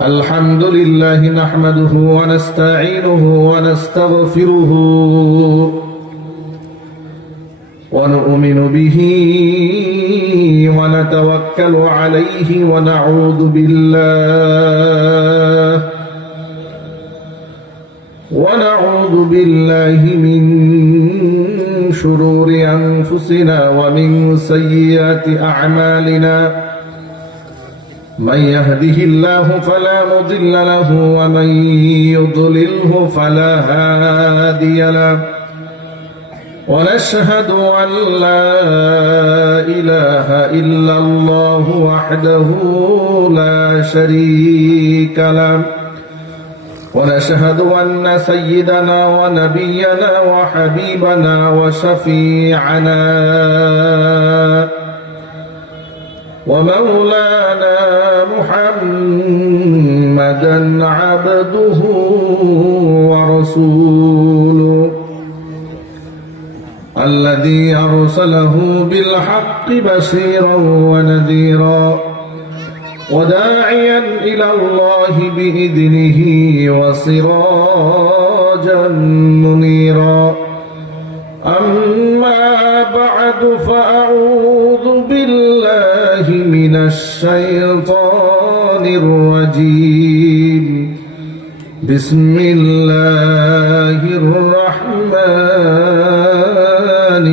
الحمد لله نحمده ونستعينه ونستغفره ونؤمن به ونتوكل عليه ونعوذ بالله من شرور أنفسنا ومن سيئات أعمالنا من يهده الله فلا مضل له ومن يضلله فلا هادي له ونشهد أن لا إله إلا الله وحده لا شريك له ونشهد أن سيدنا ونبينا وحبيبنا وشفيعنا ومولانا محمدا عبده ورسوله الذي أرسله بالحق بشيرا ونذيرا وداعيا إلى الله بإذنه وسراجا منيرا أما بعد فأعوذ بالله من الشيطان الرجيم بسم الله الرحمن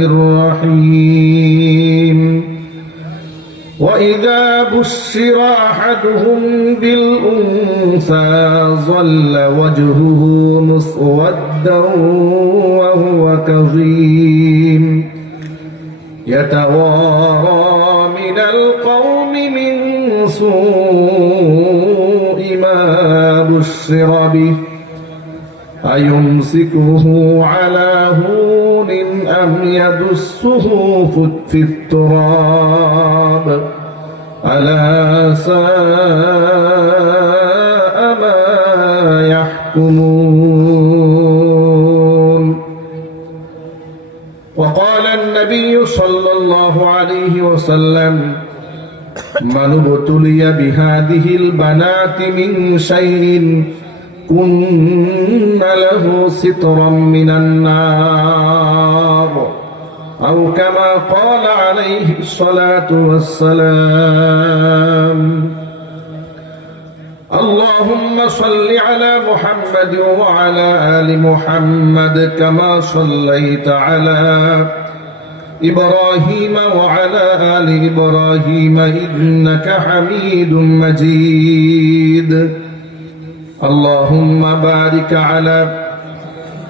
الرحيم وإذا بشر أحدهم بالأنثى ظل وجهه مسودا وهو كظيم يتوارى من القوم من سوء ما بشر به أيمسكه على هون أم يدسه في التراب ألا ساء ما يحكمون وقال النبي صلى الله عليه وسلم من ابتلي بهذه البنات من شيء كن له سترا من النار أو كما قال عليه الصلاة والسلام اللهم صل على محمد وعلى آل محمد كما صليت على إبراهيم وعلى آل إبراهيم إنك حميد مجيد اللهم بارك على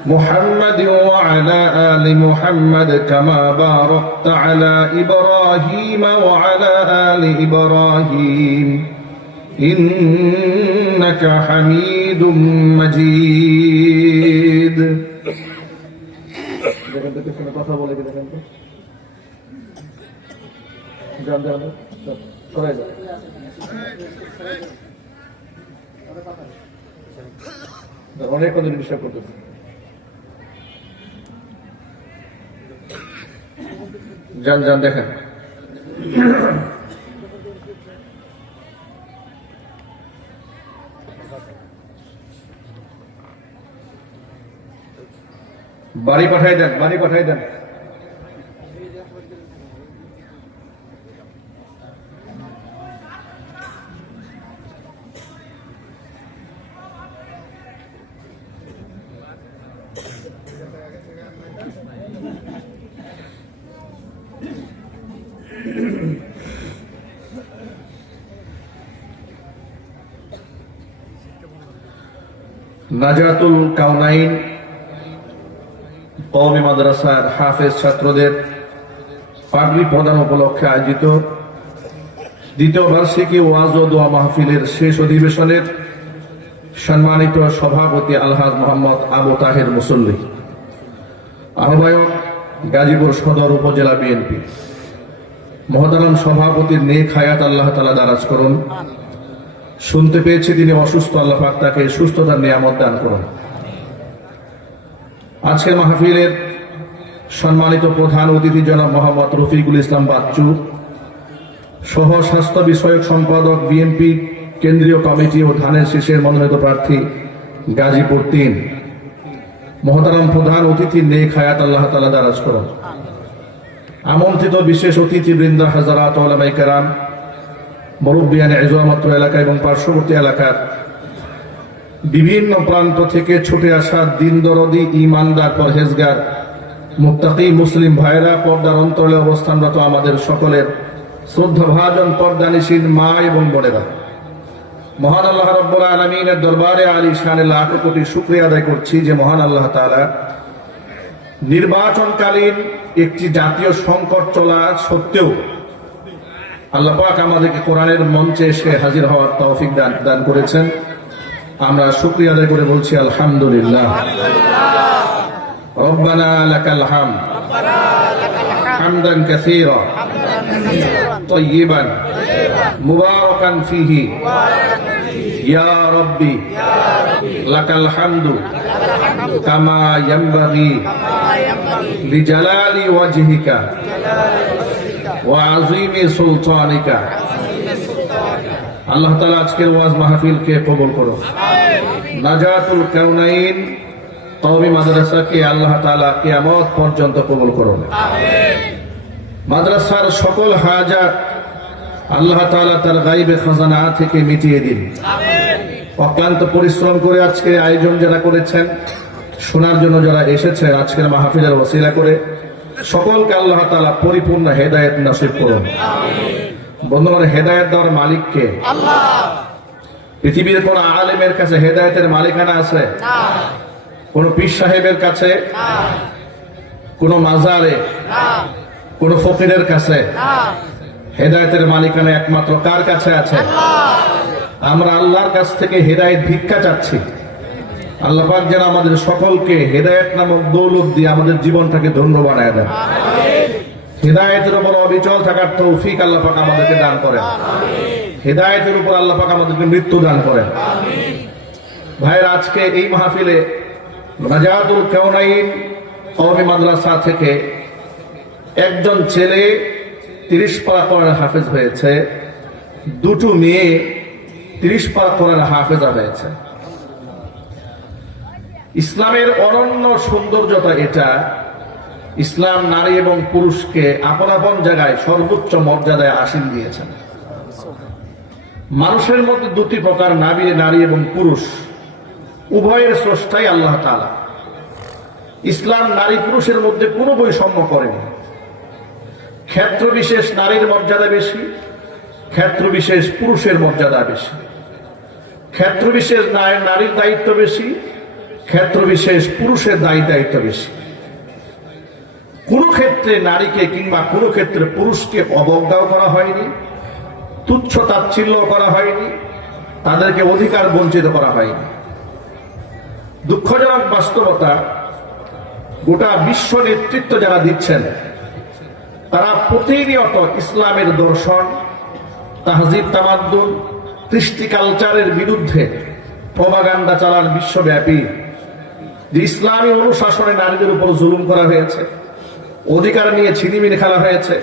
محمد وعلى آل محمد كما باركت على إبراهيم وعلى آل إبراهيم إنك حميد مجيد অনেক কথা বিশ্বাস করতেছে যান যান দেখেন বাড়ি পাঠাই দেন নাজাতুল কাউনাইন কওমি মাদ্রাসার হাফেজ ছাত্রদের পাগড়ি প্রদান উপলক্ষে আয়োজিত দ্বিতীয় বার্ষিকী ওয়াজ ও দোয়া মাহফিলের শেষ অধিবেশনের সম্মানিত সভাপতি আলহাজ মোহাম্মদ আবু তাহের মুসল্লি, আহ্বায়ক গাজীপুর সদর উপজেলা বিএনপি, মহতারাম সভাপতির নেক হায়াত আল্লাহ তাআলা দারাজ করুন। শুনতে পেয়েছি তিনি অসুস্থ, আল্লাহ পাক তাকে সুস্থতার নিয়ামত দান করুন। আজকের মাহফিলের সম্মানিত প্রধান অতিথি জনাব মোহাম্মদ রফিকুল ইসলাম বাচ্চু, সহ স্বাস্থ্য বিষয়ক সম্পাদক বিএনপি কেন্দ্রীয় কমিটি ও ধানের শীষের মনোনীত প্রার্থী গাজীপুর ৩। মহতারাম প্রধান অতিথি নেক হায়াত আল্লাহ তাআলা দারাজ করুন। আমন্ত্রিত বিশেষ অতিথিবৃন্দ, হাজারাত উলামায়ে কেরাম, মুরব্বিয়ানে ইজম অত্র এলাকা এবং পার্শ্ববর্তী এলাকার বিভিন্ন প্রান্ত থেকে ছুটে আসা দিন দরদি, ঈমানদার, পরহেজগার, মুত্তাকি মুসলিম ভাইরা, পর্দার অন্তরালে অবস্থানরত আমাদের সকলের শ্রদ্ধাভাজন পর্দানিশীল মা এবং বোনেরা, মহান আল্লাহ রাব্বুল আলামিনের দরবারে আলিশানে লাখ কোটি শুকরিয়া আদায় করছি যে মহান আল্লাহ তাআলা নির্বাচনকালীন একটি জাতীয় সংকট চলা সত্ত্বেও আল্লাহ পাক আমাদেরকে কোরআনের মঞ্চে এসে হাজির হওয়ার তৌফিক দান করেছেন। আমরা শুকরিয়া আদায় করে বলছি আলহামদুলিল্লাহ। রব্বানা লাকাল হামদ হামদান কাসীরা তাইয়িবান মুবারাকান ফীহি ইয়া রাব্বি লাকাল হামদু কামা ইয়ানবাগি লিজালালি ওয়াজহিকা ওয়া আযীমি সুলতানিকা। আল্লাহ তাআলা আজকের ওয়াজ মাহফিলকে কবুল করুন। নাজাতুল কাউনাইন কওমি মাদ্রাসাকে আল্লাহ তাআলা কিয়ামত পর্যন্ত কবুল করুন। মাদ্রাসার সকল হাজাত আল্লাহ তাআলা তার গায়বে খাজানা থেকে মিটিয়ে দিন। অক্লান্ত পরিশ্রম করে আজকে আয়োজন যারা করেছেন, শোনার জন্য যারা এসেছেন, আজকের মাহফিলের ওসিলা করে সকলকে আল্লাহ তাআলা পরিপূর্ণ হেদায়েত নসিব করুন। বন্ধুগণ, হেদায়েত দেওয়ার মালিককে? আল্লাহ। পৃথিবীর কোন আলেমের কাছে হেদায়েতের মালিকানা আছে? না। কোন পীর সাহেবের কাছে? না। কোন মাজারে? না। কোন ফকিরের কাছে? না। হেদায়েতের মালিকানা একমাত্র কার কাছে আছে? আল্লাহ। আমরা আল্লাহর কাছ থেকে হেদায়েত ভিক্ষা চাচ্ছি। আল্লাহ পাক যেন আমাদের সকলকে হেদায়েত নামক দৌলত দিয়ে আমাদের জীবনটাকে ধন্য বানায় দেন। আমিন। হেদায়েতের উপর অবিচল থাকার তৌফিক আল্লাহ পাক আমাদেরকে দান করেন। আমিন। হেদায়েতের উপর আল্লাহ পাক আমাদেরকে মৃত্যু দান করেন। আমিন। ভাইরা, আজকে এই মাহফিলে নাজাতুল কাউনাইন কওমি মাদ্রাসা থেকে একজন ছেলে 30 পারা কোরআন হাফেজ হয়েছে, দুটো মেয়ে 30 পারা কোরআন হাফেজা হয়েছে। ইসলামের অনন্য সৌন্দর্যতা এটা, ইসলাম নারী এবং পুরুষকে আপন আপন জায়গায় সর্বোচ্চ মর্যাদায় আসীন দিয়েছেন। মানুষের মধ্যে দুটি প্রকার, নারী এবং পুরুষ, উভয়ের স্রষ্টাই আল্লাহ তাআলা। ইসলাম নারী পুরুষের মধ্যে কোনো বৈষম্য করেনি। ক্ষেত্র বিশেষ নারীর মর্যাদা বেশি, ক্ষেত্র বিশেষ পুরুষের মর্যাদা বেশি। ক্ষেত্র বিশেষ নারীর দায়িত্ব বেশি, ক্ষেত্র বিশেষ পুরুষের দায়িত্ব বেশি। কোন ক্ষেত্রে নারীকে কিংবা কোন ক্ষেত্রে পুরুষকে অবজ্ঞাও করা হয়নি, তুচ্ছ তাচ্ছিল্য করা হয়নি, তাদেরকে অধিকার বঞ্চিত করা হয়নি। দুঃখজনক বাস্তবতা, গোটা বিশ্ব নেতৃত্ব যারা দিচ্ছেন তারা প্রতিনিয়ত ইসলামের দর্শন, তাহজিব তামাদ্দুন, কৃষ্টি কালচারের বিরুদ্ধে প্রপাগান্ডা চালান বিশ্বব্যাপী। যে ইসলামী অনুশাসনে নারীদের উপর জুলুম করা হয়েছে, অধিকার নিয়ে ছিনিমিনি খেলা হয়েছে,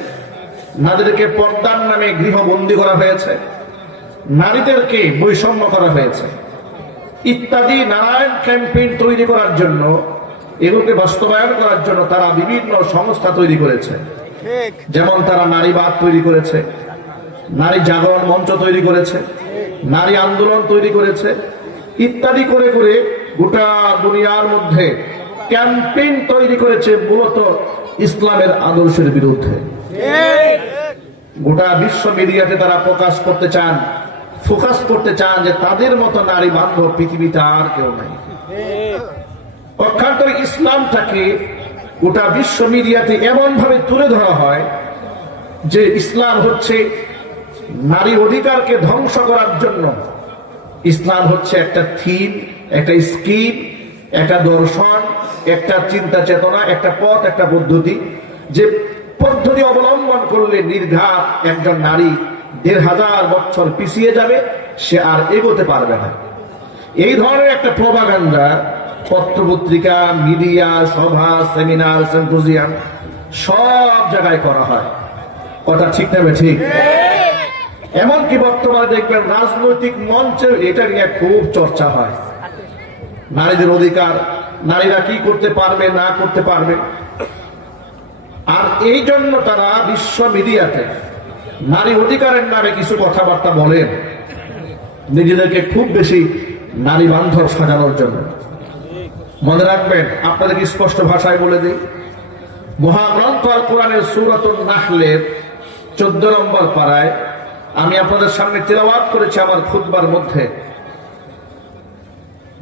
নারীদেরকে পর্দার নামে গৃহবন্দী করা হয়েছে, নারীদেরকে বৈষম্য করা হয়েছে ইত্যাদি নানান ক্যাম্পেইন তৈরি করার জন্য, এগুলোকে বাস্তবায়ন করার জন্য তারা বিভিন্ন সংস্থা তৈরি করেছে। যেমন তারা নারীবাদ তৈরি করেছে, নারী জাগরণ মঞ্চ তৈরি করেছে, নারী আন্দোলন তৈরি করেছে, ইত্যাদি করে করে গোটা দুনিয়ার মধ্যে ক্যাম্পেইন তৈরি করেছে মূলত ইসলামের আদর্শের বিরুদ্ধে। গোটা বিশ্ব মিডিয়াতে তারা প্রকাশ করতে চান, ফোকাস করতে চান যে তাদের মতো নারী বান্ধব পৃথিবীতে আর কেউ নাই। পক্ষান্তরে ইসলামটাকে গোটা বিশ্ব মিডিয়াতে এমন ভাবে তুলে ধরা হয় যে ইসলাম হচ্ছে নারী অধিকারকে ধ্বংস করার জন্য। ইসলাম হচ্ছে একটা থিম, একটা স্কিম, একটা দর্শন, একটা চিন্তা চেতনা, একটা পথ, একটা পদ্ধতি, যে পদ্ধতি অবলম্বন করলে নির্ঘাত একজন নারী ১,৫০০ বছর পিছিয়ে যাবে, সে আর এগোতে পারবে না। এই ধরনের একটা প্রপাগান্ডা পত্রপত্রিকা, মিডিয়া, সভা, সেমিনার, সিম্পোজিয়াম সব জায়গায় করা হয়। কথা ঠিক নেবে? ঠিক। এমনকি বর্তমানে দেখবেন রাজনৈতিক মঞ্চে এটা নিয়ে খুব চর্চা হয়, নারীদের অধিকার, নারীরা কি করতে পারবে না করতে পারবে। আর এই জন্য তারা বিশ্ব মিডিয়াতে নারী অধিকারের নামে কিছু কথাবার্তা বলেন, নিজেদেরকে খুব বেশি নারী বান্ধব সাজানোর জন্য। মনে রাখবেন, আপনাদের স্পষ্ট ভাষায় বলে দিই, মহাগ্রন্থ আল কোরআনের সূরাতুন নাহলের 14 নম্বর পারায় আমি আপনাদের সামনে তেলাওয়াত করেছি আমার খুতবার মধ্যে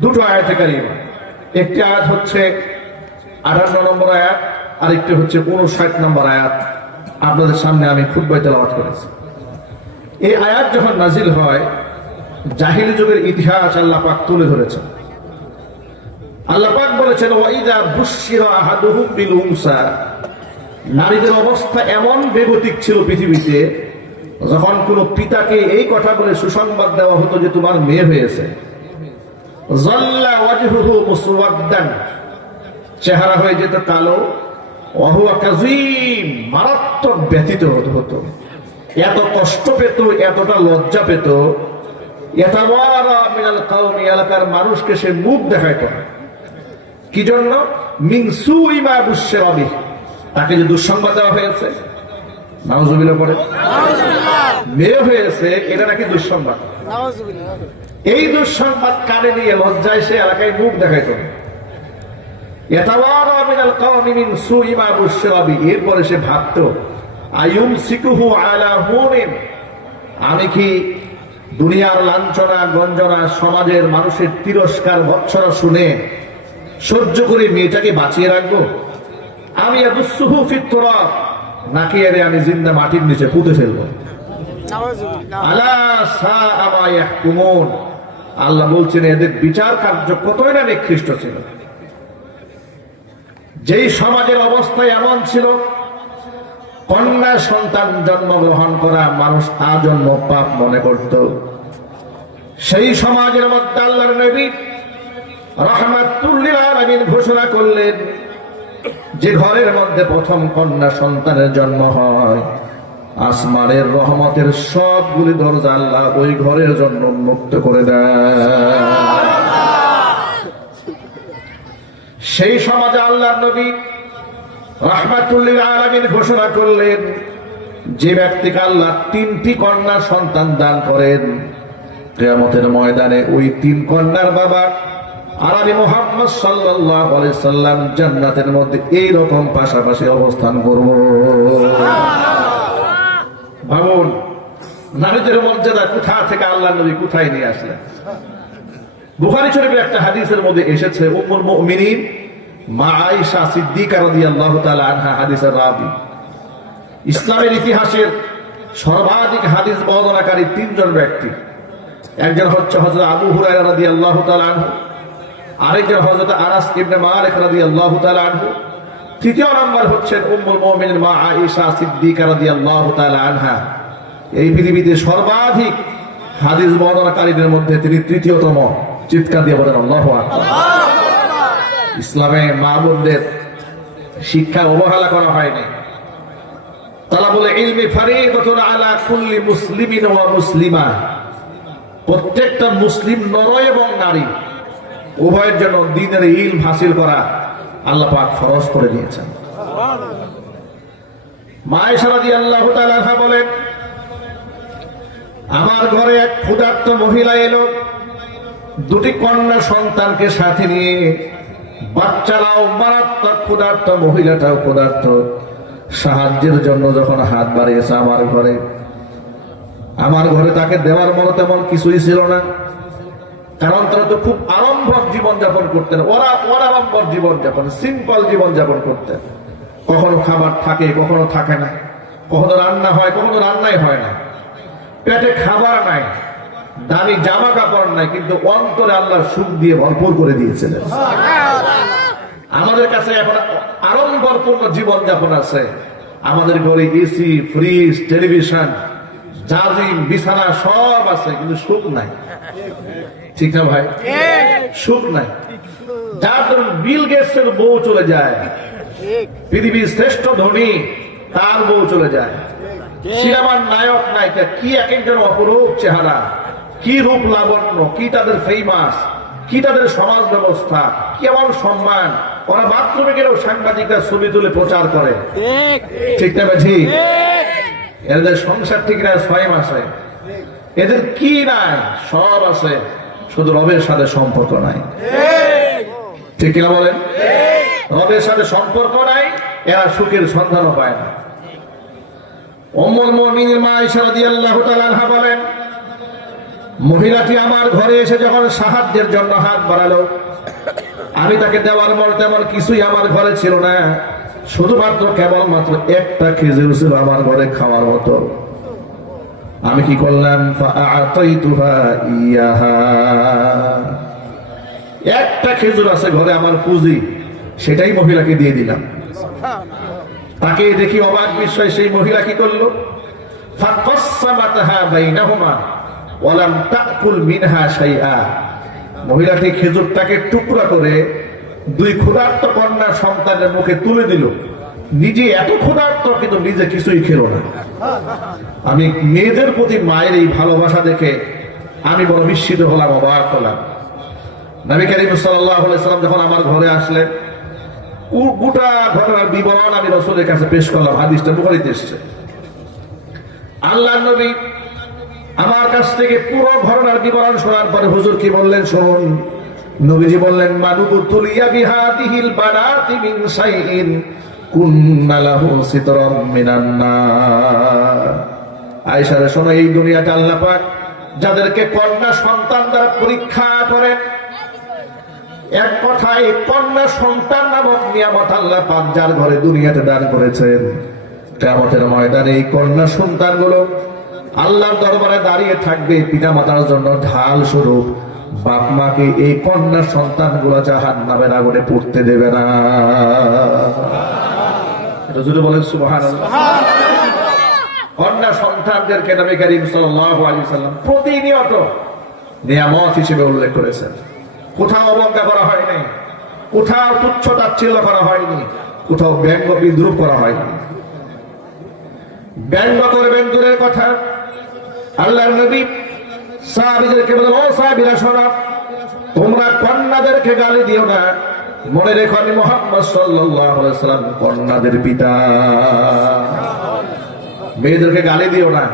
দুটো আয়াতে কারিমা। একটি আয়াত হচ্ছে 58 নম্বর আয়াত, আরেকটি হচ্ছে 59 নম্বর আয়াত। আপনাদের সামনে আমি খুতবায় তেলাওয়াত করেছি। এই আয়াত যখন নাজিল হয়, জাহিলি যুগের ইতিহাস আল্লাহ পাক তুলে ধরেছেন। আল্লাহ পাক বলেছেন, ওয়াইদা বুশশিরা আহাদুহুম বিল উনসা, নারীদের অবস্থা এমন বেগতিক ছিল পৃথিবীতে, যখন কোন পিতাকে এই কথা বলে সুসংবাদ দেওয়া হতো যে তোমার মেয়ে হয়েছে, যাল্লা ওয়াজহুহু মুসওয়াদ্দান, চেহারা হয়ে যেত কালো, ওয়া হুয়া কাযীম, মারাত্মক ব্যথিত হতো, এত কষ্ট পেত, এতটা লজ্জা পেত, ইয়াতাওয়ারা মিনাল কওমি, এলাকার মানুষকে সে মুখ দেখাইত না। কি জন্য? মিন সুই মা বুশশিরা বিহি, তাকে যে দুঃসংবাদ দেওয়া হয়েছে, নাউযুবিল্লাহ পড়ে, মেয়ে হয়েছে, এটা নাকি দুঃসংবাদ। এই দুঃসংবাদ কানে নিয়ে লজ্জায় সে এলাকায় মুখ দেখাইত না। ইয়াতাওয়ারা মিনাল কওমি মিন সুই মা বুশশিরা বিহি, এরপরে সে ভাবত, আয়ুমসিকুহু আলা হুনিন, আমি কি দুনিয়ার লাঞ্ছনা গঞ্জনা, সমাজের মানুষের তিরস্কার ভৎসনা শুনে সহ্য করে মেয়েটাকে বাঁচিয়ে রাখবো? আমি আদুসুহু ফিত তুরাব, নাকি এর আমি জিন্দা মাটির নিচে পুঁতে ফেলবো? আলা সাআ মা ইয়াহকুমুন, আল্লাহ বলছেন এদের বিচার কার্য কতই না নিকৃষ্ট ছিল। যেই সমাজের অবস্থা এমন ছিল, কন্যা সন্তান জন্মগ্রহণ করা মানুষ আজন্ম পাপ মনে করত, সেই সমাজের মধ্যে আল্লাহর নবী রাহমাতুল লিল আলামিন ঘোষণা করলেন, যে ঘরের মধ্যে প্রথম কন্যা সন্তানের জন্ম হয়, আসমানের রহমতের সবগুলি দরজা আল্লাহ ওই ঘরের জন্য উন্মুক্ত করে দেয়। সেই সমাজে আল্লাহর নবী রাহমাতুল লিল আলামিন ঘোষণা করলেন, যে ব্যক্তিকে আল্লাহ 3টি কন্যা সন্তান দান করেন, কিয়ামতের ময়দানে ওই 3 কন্যার বাবা আরবি মুহাম্মদ সাল্লাল্লাহু আলাইহি সাল্লাম জান্নাতের মধ্যে এই রকম পাশাপাশি অবস্থান করব। ভাবুন, নারীদের মর্যাদা কোথা থেকে আল্লাহর নবী কোথায় নিয়ে আসলেন। বুখারী শরীফের একটা হাদিসের মধ্যে এসেছে, উম্মুল মুমিনিন মা আয়েশা সিদ্দিকা রাদিয়াল্লাহু তাআলা আনহা হাদিসের রাবী। ইসলামের ইতিহাসের সর্বাধিক হাদিস বর্ণনাকারী 3 জন ব্যক্তি, একজন হচ্ছে হযরত আবু হুরায়রা রাদিয়াল্লাহু তাআলা আনহু, আরেকজন হযরত আনাস ইবনে মালিক রাদিয়াল্লাহু তাআলা আনহু, তৃতীয় নম্বর হচ্ছেন উম্মুল মুমিনিন মা আয়েশা সিদ্দিকা রাদিয়াল্লাহু তাআলা আনহা। এই পৃথিবীতে সর্বাধিক হাদিস বর্ণনাকারীদের মধ্যে তিনি তৃতীয়তম। চিৎকার দিয়ে বলেন আল্লাহু আকবার। ইসলামে মা বোনদের শিক্ষা অবহেলা করা হয়নি। তালাবুল ইলমি ফারিদাতুন আলা কুল্লি মুসলিমিন ওয়া মুসলিমা, প্রত্যেকটা মুসলিম নর এবং নারী উভয়ের জন্য দ্বীনের ইলম হাসিল করা আল্লাহ পাক ফরজ করে দিয়েছেন। মা আয়েশা রাদিয়াল্লাহু তাআলা আনহা বলেন, আমার ঘরে এক ক্ষুধার্ত মহিলা এলো, 2টি কন্যা সন্তানকে সাথে নিয়ে। বাচ্চারাও মারাত্মক ক্ষুধার্ত, মহিলাটাও ক্ষুধার্ত। সাহায্যের জন্য যখন হাত বাড়িয়েছে আমার ঘরে তাকে দেওয়ার মতো তেমন কিছুই ছিল না, কারণ তারা তো খুব আড়ম্বর জীবনযাপন করতেন। ওরা অনাড়ম্বর জীবনযাপন, সিম্পল জীবনযাপন করতেন। কখনো খাবার থাকে, কখনো থাকে না, কখনো রান্না হয়, কখনো রান্নাই হয় না, পেটে খাবার নাই, দামি জামা কাপড় নাই, কিন্তু অন্তরে আল্লাহ সুখ দিয়ে ভরপুর করে দিয়েছিলেন। আমাদের কাছে এখন আড়ম্বরপূর্ণ জীবনযাপন আছে, আমাদের ঘরে এসি, ফ্রিজ, টেলিভিশন, জাজিম, বিছানা সব আছে, কিন্তু সুখ নাই। ঠিক না ভাই? সুখ নাই। যার ধরুন বিল গেটসের বউ চলে যায়, পৃথিবীর শ্রেষ্ঠ ধনী, তার বউ চলে যায়, সিনেমার নায়ক নায়িকা কি এক একজন অপরূপ চেহারা, কি রূপ লাবণ্য, কি তাদের ফেমাস, কি তাদের সমাজ ব্যবস্থা, কি এমন সম্মান। ওরা বাথরুমে গেলেও সাংবাদিকরা ছবি তুলে প্রচার করে, ঠিক না ঠিক? এদের সংসার ঠিক না 6 মাসে, এদের কি নাই? সব আছে, শুধু রবের সাথে সম্পর্ক নাই, ঠিক কিনা বলেন? রবের সাথে সম্পর্ক নাই, এরা সুখের সন্ধানও পায় না। উম্মুল মুমিনিন মা আয়েশা রাদিয়াল্লাহু তাআলা আনহা বলেন, মহিলাটি আমার ঘরে এসে যখন সাহায্যের জন্য হাত বাড়ালো, আমি তাকে দেওয়ার মতো তেমন কিছুই আমার ঘরে ছিল না, শুধুমাত্র কেবলমাত্র একটা খেজুর ছিল আমার ঘরে খাওয়ার মতো। আমি কি করলাম? ফাআতাইতুহা ইয়াহা, একটা খেজুর আছে ঘরে আমার পুঁজি, সেটাই মহিলাকে দিয়ে দিলাম। তাকে দেখি অবাক বিস্ময় সেই মহিলা কি করলো? ফাকাসসামাতহা বাইনাহুমা ওয়া লাম তাকুল মিনহা শাইআ, মহিলাটি খেজুরটাকে টুকরা করে 2 ক্ষুধার্ত কন্যা সন্তানের মুখে তুলে দিল। নিজে এত ক্ষুধার্ত কিন্তু নিজে কিছুই খেলো না। আমি মেয়েদের প্রতি মায়ের এই ভালোবাসা দেখে আমি বড় বিস্মিত হলাম, অবাক হলাম। নবী করিম সাল্লাল্লাহু আলাইহি সাল্লাম যখন আমার ঘরে আসলেন, গোটা ঘটনার বিবরণ আমি রাসূলের কাছে পেশ করলাম। হাদিসটা বুখারীতে এসেছে। আল্লাহর নবী আমার কাছ থেকে পুরো ঘটনার বিবরণ শোনার পরে হুজুর কি বললেন শুনুন। নবীজি বললেন, মানুবতুলিয়া বিহাদিহিল বানাতি মিন শাইইন কুন্না লাহু সিতরাম মিনান নার। আয়েশা রে শোনো, এই দুনিয়াতে আল্লাহ পাক যাদেরকে কন্যা সন্তান দ্বারা পরীক্ষা করেন, এক কথায় কন্যা সন্তান নামক নিয়ামত আল্লাহ পাক যার ঘরে দুনিয়াতে দান করেছেন, কিয়ামতের ময়দানে এই কন্যা সন্তানগুলো আল্লাহর দরবারে দাঁড়িয়ে থাকবে পিতামাতার জন্য ঢাল স্বরূপ। বাপ মাকে এই কন্যা সন্তানগুলো জাহান্নামের আগুনে পুড়তে দেবে না। এটা যদি বলেন সুবহানাল্লাহ। কন্যা সন্তানদেরকে নবী করিম সাল্লাল্লাহু আলাইহি সাল্লাম প্রতিনিয়ত নিয়ামত হিসেবে উল্লেখ করেছেন। কোথাও অবজ্ঞা করা হয়নি, কোথাও তুচ্ছ তাচ্ছিল্য করা হয়নি, কোথাও ব্যঙ্গ বিদ্রুপ করা হয়নি। ব্যঙ্গ করবেন দূরের কথা, আল্লাহর নবী সাহাবীদেরকে বলেন, ও সাহাবীরা শোনো, তোমরা কন্যাদেরকে গালি দিও না। মনে রেখো আমি মুহাম্মদ সাল্লাল্লাহু আলাইহি ওয়াসাল্লাম কন্যাদের পিতা। মেয়েদেরকে গালি দিও না,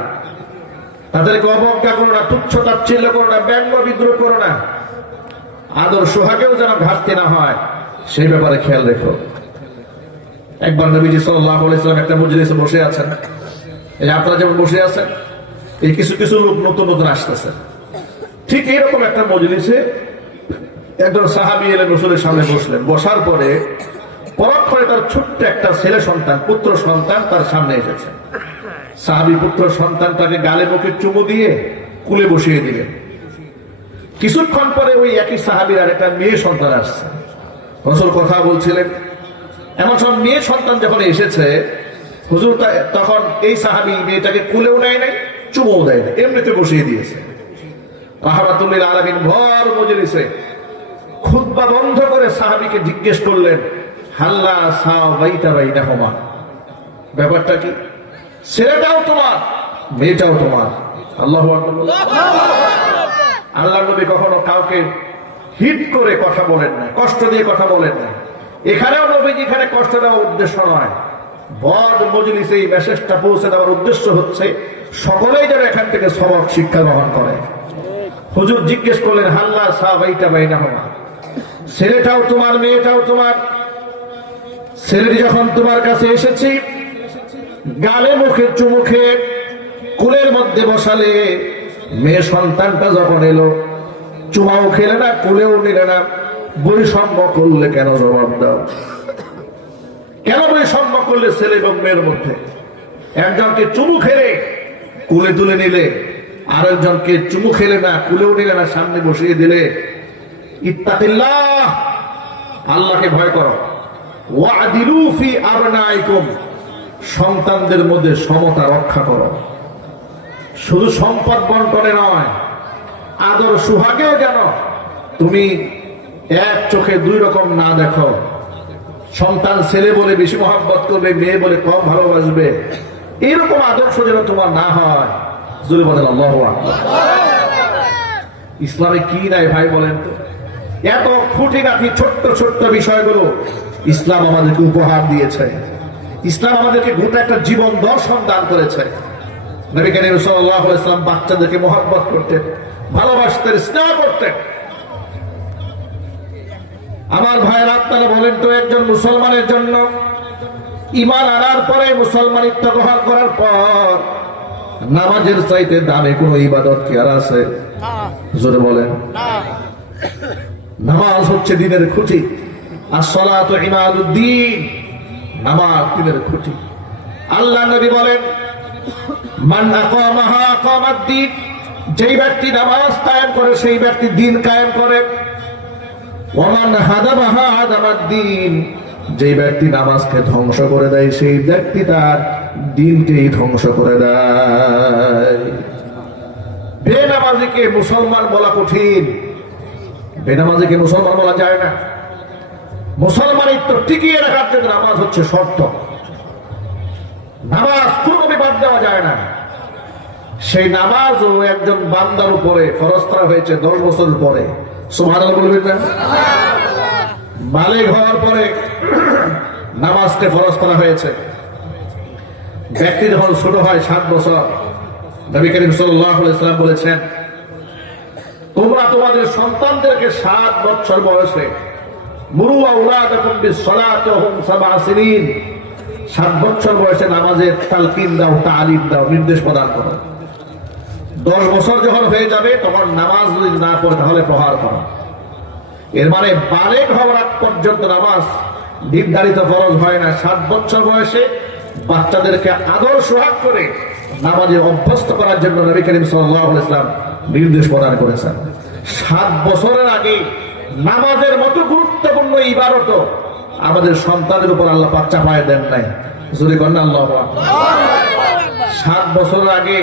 তাদেরকে অবজ্ঞা করো না, তুচ্ছ তাচ্ছিল্য করো না, ব্যঙ্গ বিদ্রুপ করো না। আদর সোহাগেও যেন ঘাটতি না হয় সেই ব্যাপারে খেয়াল রেখো। একবার নবীজি সাল্লাল্লাহু আলাইহি ওয়াসাল্লাম একটা মজলিসে বসে আছেন, এই আপনারা যেমন বসে আছেন, এই কিছু কিছু লোক নতুন নতুন আসতেছে। ঠিক এইরকম একটা মজলিসে একজন সাহাবী এলেন, রাসূলের সামনে বসলেন। বসার পরে পরক্ষণে তার ছোট্ট একটা ছেলে সন্তান, পুত্র সন্তান তার সামনে এসেছে। সাহাবী পুত্র সন্তানটাকে গালে মুখে চুমু দিয়ে কুলে বসিয়ে দিলেন। কিছুক্ষণ পরে ওই একই সাহাবীর আর একটা মেয়ে সন্তান আসছে। রাসূল কথা বলছিলেন, এমন সব মেয়ে সন্তান যখন এসেছে, হুজুর তখন এই সাহাবী মেয়েটাকে কুলেও নেয় নাই, চুমুও দেয় না, এমনিতে বসিয়ে দিয়েছে। রাহমাতুল লিল আলামিন ভর মজলিসে খুতবা বন্ধ করে সাহাবীকে জিজ্ঞেস করলেন, হাল্লা সাওয়াইতা বাইনাহুমা, ব্যাপারটা কি? ছেলেটাও তোমার, মেয়েটাও তোমার। আল্লাহু আকবার। আল্লাহর নবী কখনো কাউকে হিট করে কথা বলেন না, কষ্ট দিয়ে কথা বলেন না। এখানেও নবীজি এখানে কষ্ট দেওয়ার উদ্দেশ্য নয়, বড় মজলিসে এই মেসেজটা পৌঁছে দেওয়ার উদ্দেশ্য হচ্ছে সকলেই যেন এখান থেকে সবক শিক্ষা গ্রহণ করে। হুজুর জিজ্ঞেস করলেন, হাল্লা সাওয়াইতা বাইনাহুমা, ছেলেটাও তোমার, মেয়েটাও তোমার। ছেলেটি যখন তোমার কাছে এসেছি, গালে মুখে চুমু খেয়ে কুলের মধ্যে বসালে, মেয়ে সন্তানটা যখন এলো চুমাও খেলে না, কুলেও নিলে না, বৈষম্য করলে কেন? জবাব দাও। কেন বৈষম্য করলে ছেলে এবং মেয়ের মধ্যে? একজনকে চুমু খেলে কুলে তুলে নিলে, আরেকজনকে চুমু খেলে না, কুলেও নিলে না, সামনে বসিয়ে দিলে। ইত্তাকিল্লাহ, আল্লাহকে ভয় করো। ওয়াদিলু ফি আবনাইকুম, সন্তানদের মধ্যে সমতা রক্ষা করো। শুধু সম্পদ বন্টনে নয়, আদর সুহাগেও যেন তুমি এক চোখে 2 রকম না দেখো। সন্তান ছেলে বলে বেশি মহব্বত করবে, মেয়ে বলে কম ভালোবাসবে, এরকম আদর্শ যেন তোমার না হয়। জোরে বলেন আল্লাহু আকবার। ইসলামে কি নাই ভাই বলেন তো? এত খুঁটিনাটি ছোট্ট ছোট্ট বিষয়গুলো ইসলাম আমাদেরকে উপহার দিয়েছে। ইসলাম আমাদেরকে গোটা একটা জীবন দর্শন দান করেছে। নবী করিম সাল্লাল্লাহু আলাইহি ওয়াসাল্লাম বাচ্চাদেরকে মহব্বত করতেন, ভালোবাসতেন, স্নেহ করতেন। আমার ভাইয়েরা, আপনারা বলেন তো, একজন মুসলমানের জন্য ঈমান আনার পরে, মুসলমানিত্ব গ্রহণ করার পর নামাজের চাইতে দামে কোন ইবাদত কি আর আছে? জোরে বলেন। নামাজ হচ্ছে দ্বীনের খুঁটি। আসসালাতু ইমাদুদ্দীন, নামাজ দ্বীনের খুঁটি। আল্লাহ নবী বলেন, মান আকামাহা আকামাদ্দীন, যেই ব্যক্তি নামাজ কায়েম করে সেই ব্যক্তি দ্বীন কায়েম করে। ওয়া মান হাদামাহা হাদামাদ্দীন, যেই ব্যক্তি নামাজকে ধ্বংস করে দেয় সেই ব্যক্তি তার দ্বীনকেই ধ্বংস করে দেয়। বেনামাজিকে মুসলমান বলা কঠিন, বেনামাজিকে মুসলমান বলা যায় না। মুসলমানিত্ব টিকিয়ে রাখার জন্য নামাজ হচ্ছে শর্ত। নামাজ কোনোভাবে বাদ দেওয়া যায় না। সেই নামাজও একজন বান্দার উপরে ফরজ করা হয়েছে 10 বছর পরে। সুবহানাল্লাহ বলবেন না? বালেগ হওয়ার পরে নামাজকে ফরজ করা হয়েছে। ব্যক্তি যখন ছোট হয় 7 বছর, নবী করিম সাল্লাল্লাহু আলাইহি ওয়াসাল্লাম বলেছেন, তোমরা তোমাদের সন্তানদেরকে 7 বছর বয়সে মুরু আওলাদাকুম বিসসালাতি ওয়া হুম 7 সিনিন, 7 বছর বয়সে নামাজের তালকিন দাও, তালিম দাও, নির্দেশ প্রদান করো। 10 বছর যখন হয়ে যাবে তখন নামাজ যদি না পড়ে তাহলে প্রহার করো। এর মানে বালেগ হওয়ার আগ পর্যন্ত নামাজ নির্ধারিত ফরজ হয় না। 7 বছর বয়সে বাচ্চাদেরকে আদর সোহাগ করে নামাজে অভ্যস্ত করার জন্য নবী করিম সাল্লাল্লাহু আলাইহি ওয়াসাল্লাম নির্দেশ প্রদান করেছেন। 7 বছরের আগে নামাজের মতো গুরুত্বপূর্ণ ইবাদত আমাদের সন্তানের উপর আল্লাহ পাক চাপায় দেন নাই। জোরে বলেন আল্লাহু আকবার। 7 বছরের আগে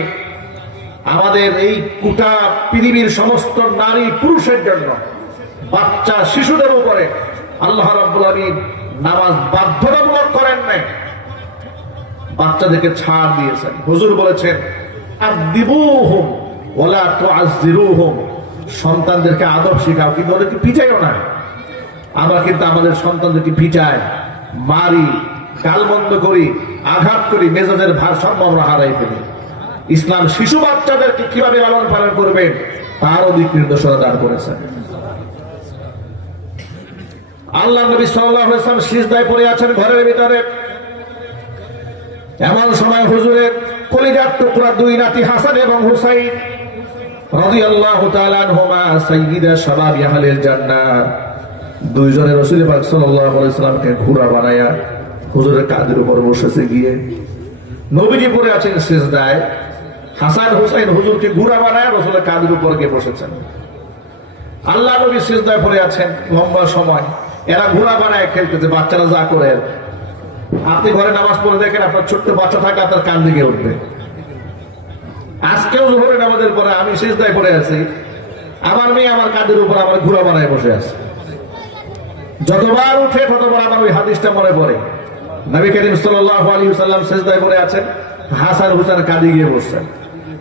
আমাদের এই গোটা পৃথিবীর সমস্ত নারী পুরুষের জন্য, বাচ্চা শিশুদের উপরে আল্লাহ রাব্বুল আলামিন নামাজ বাধ্যতামূলক করেন নাই, বাচ্চাদেরকে ছাড় দিয়েছেন। হুজুর বলেছেন, আদিবুহুম ওয়ালা তুআযজিরুহুম, সন্তানদেরকে আদব শেখাও কিন্তু ওদেরকে পিটাইও না। আমরা কিন্তু আমাদের সন্তানদেরকে পিটাই, মারি, গালমন্দ করি, আঘাত করি, মেজাজের ভারসাম্য আমরা হারাই ফেলি। ইসলাম শিশু বাচ্চাদেরকে কিভাবে লালন পালন করবেন তারও দিক নির্দেশনা দান করেছেন। আল্লাহ নবী সাল্লাল্লাহু আলাইহি ওয়াসাল্লাম সিজদায় পড়ে আছেন ঘরের ভিতরে। এমন সময় হুজুরের কলিজার টুকরা 2 নাতি হাসান এবং হুসাইন রাদিয়াল্লাহু তাআলা আনহুমা সাইয়্যিদা শাবাবি আহলিল জান্নাহ, দুইজনে রাসূল পাক সাল্লাল্লাহু আলাইহি ওয়াসাল্লামকে ঘোড়া বানায়া হুজুরের কাঁধের উপর বসেছে গিয়ে। নবীজি পড়ে আছেন সিজদায়, হাসান হুসাইন হুজুরকে ঘোড়া বানায়া রাসূলের কাঁধের উপর গিয়ে বসেছেন। আল্লাহ নবী সিজদায় পড়ে আছেন লম্বা সময়, এরা ঘোড়া বানায় খেলতেছে। বাচ্চারা যা করে, আপনি ঘরে নামাজ পড়ে দেখেন, আপনার ছোট্ট বাচ্চা থাকে আপনার কান দিকে উঠবে। আজকেও জোহরের নামাজের পরে আমি সিজদায় পড়ে আছি, আমার মেয়ে আমার কাঁধের উপর আমার ঘোড়া বানায় বসে আছে। যতবার উঠে ততবার আমার ওই হাদিসটা মনে পড়ে। নবী করিম সাল্লাল্লাহু আলাইহি ওয়াসাল্লাম সিজদায় পড়ে আছেন, হাসান হুসাইন কাঁধে গিয়ে বসছেন।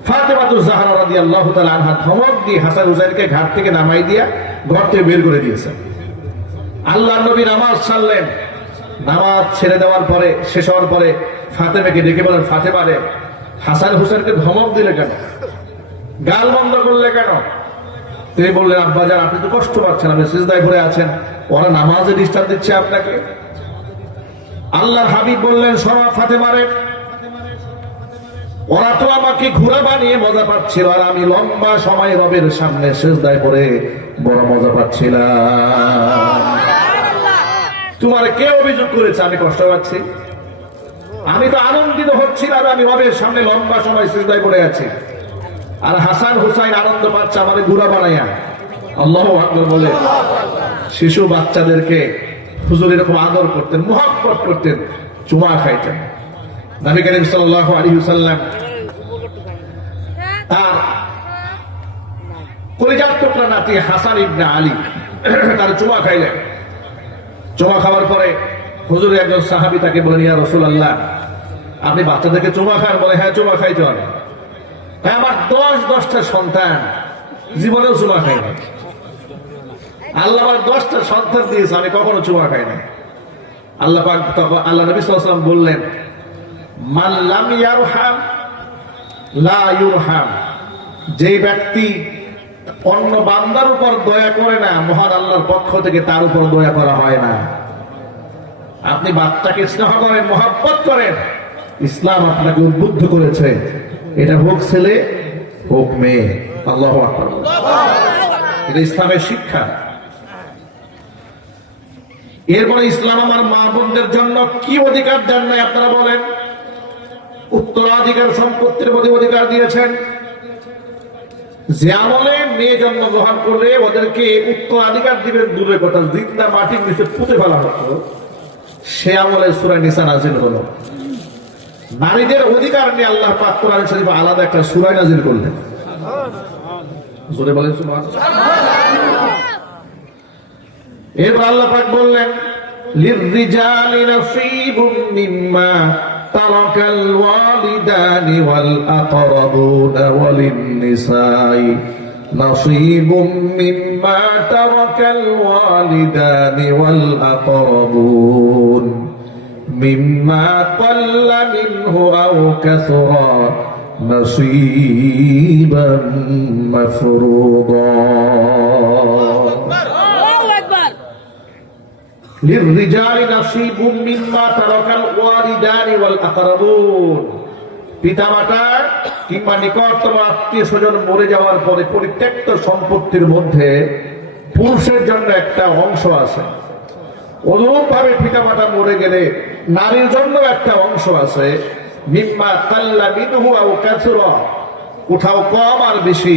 ফাতেমাতুজ জাহরা রাদিয়াল্লাহু তাআলা আনহা ধমক দিয়ে হাসান হুসাইনকে ঘাট থেকে নামাই দিয়া ঘর থেকে বের করে দিয়েছেন। আল্লাহর নবী নামাজ ছাড়লেন। নামাজ ছেড়ে দেওয়ার পরে, শেষ হওয়ার পরে ফাতেমাকে ডেকে বলেন, ফাতেমা রে, হাসান হুসাইনকে ধমক দিলে কেন, গাল বন্ধ করলে কেন? তিনি বললেন, আব্বাজান আপনি তো কষ্ট পাচ্ছেন, আপনি সিজদায় পড়ে আছেন, ওরা নামাজে ডিস্টার্ব দিচ্ছে আপনাকে। আল্লাহর হাবিব বললেন, শোনো ফাতেমা রে, ওরা তো আমাকে ঘোড়া বানিয়ে মজা পাচ্ছিল, আর আমি লম্বা সময় রবের সামনে সিজদায় পড়ে বড় মজা পাচ্ছিলাম। তোমার কে অভিযোগ করেছে আমি কষ্ট পাচ্ছি? আমি তো আনন্দিত হচ্ছিলাম, আমি রবের সামনে লম্বা সময় সিজদায় পড়ে আছি, আর হাসান হুসাইন আনন্দ পাচ্ছে আমাদের ঘোড়া বানাইয়া। আল্লাহু আকবার বলে শিশু বাচ্চাদেরকে হুজুর এরকম আদর করতেন, মুহাব্বত করতেন, চুমা খাইতেন। নবী করিম সাল্লাল্লাহু আলাইহি ওয়াসাল্লাম তার কলিজার টুকরা নাতি হাসান ইবনে আলী তার চুমা খাইলেন। চুমা খাওয়ার পরে হুজুরের একজন সাহাবী তাকে বলেন, ইয়া রাসূলুল্লাহ, আপনি বাচ্চাদেরকে চুমা খান? বলে হ্যাঁ চুমা খাইতে হবে। হ্যাঁ, আমার 10টা সন্তান, জীবনেও চুমা খাই না। আল্লাহ আমার 10টা সন্তান দিয়েছে, আমি কখনো চুমা খাই না। আল্লাহ পাক তখন আল্লাহ নবী সাল্লাল্লাহু আলাইহি ওয়াসাল্লাম বললেন, মান লাম ইয়ারহাম লা ইউরহাম। যে ব্যক্তি অন্য বান্দার উপর দয়া করে না, মহান আল্লাহর পক্ষ থেকে তার উপর দয়া করা হয় না। আপনি বাচ্চাকে স্নেহ করেন, মহব্বত করেন, ইসলাম আপনাকে উদ্বুদ্ধ করেছে, এটা হোক ছেলে হোক মেয়ে। আল্লাহু আকবার। এটা ইসলামের শিক্ষা। এরপরে ইসলাম আমার মা বোনদের জন্য কি অধিকার দেন নাই আপনারা বলেন? উত্তরাধিকার সম্পত্তির মধ্যে অধিকার দিয়েছেন। যে আমলে মেয়ে জন্মগ্রহণ করলে ওদেরকে উত্তরাধিকার দিবেন দূরের কথা, জিন্দা মাটির নিচে পুঁতে ফেলা হতো, সে আমলে সূরা নিসা নাজিল হলো। নারীদের অধিকার নিয়ে আল্লাহ পাক কোরআন শরীফে আলাদা একটা সূরা নাজিল করলেন। জোরে বলেন সুবহানাল্লাহ। এরপর আল্লাহ পাক বললেন, লিররিজালি নাসীবুম মিম্মা তারাকাল ওয়ালিদানি ওয়াল আকরাবুনা ওয়ালিন-নিসাই নাসীবুম মিম্মা তারাকাল ওয়ালিদানি ওয়াল আকরাবুন মিম্মা ক্বাল্লা মিনহু আও কাসুরা নাসীবান মাফরুদা। লিররিজালি নাসীবুম মিম্মা তারাকাল ওয়ালিদানি ওয়াল আকরাবুন। পিতামাতা কিংবা নিকটতম আত্মীয় স্বজন মরে যাওয়ার পরে পরিত্যক্ত সম্পত্তির মধ্যে পুরুষের জন্য একটা অংশ আছে। অনুরূপ ভাবে পিতামাতা মরে গেলে নারীর জন্য একটা অংশ আছে। মিম্মা কাল্লা মিনহু আও কাসুরা, কোথাও কম আর বেশি,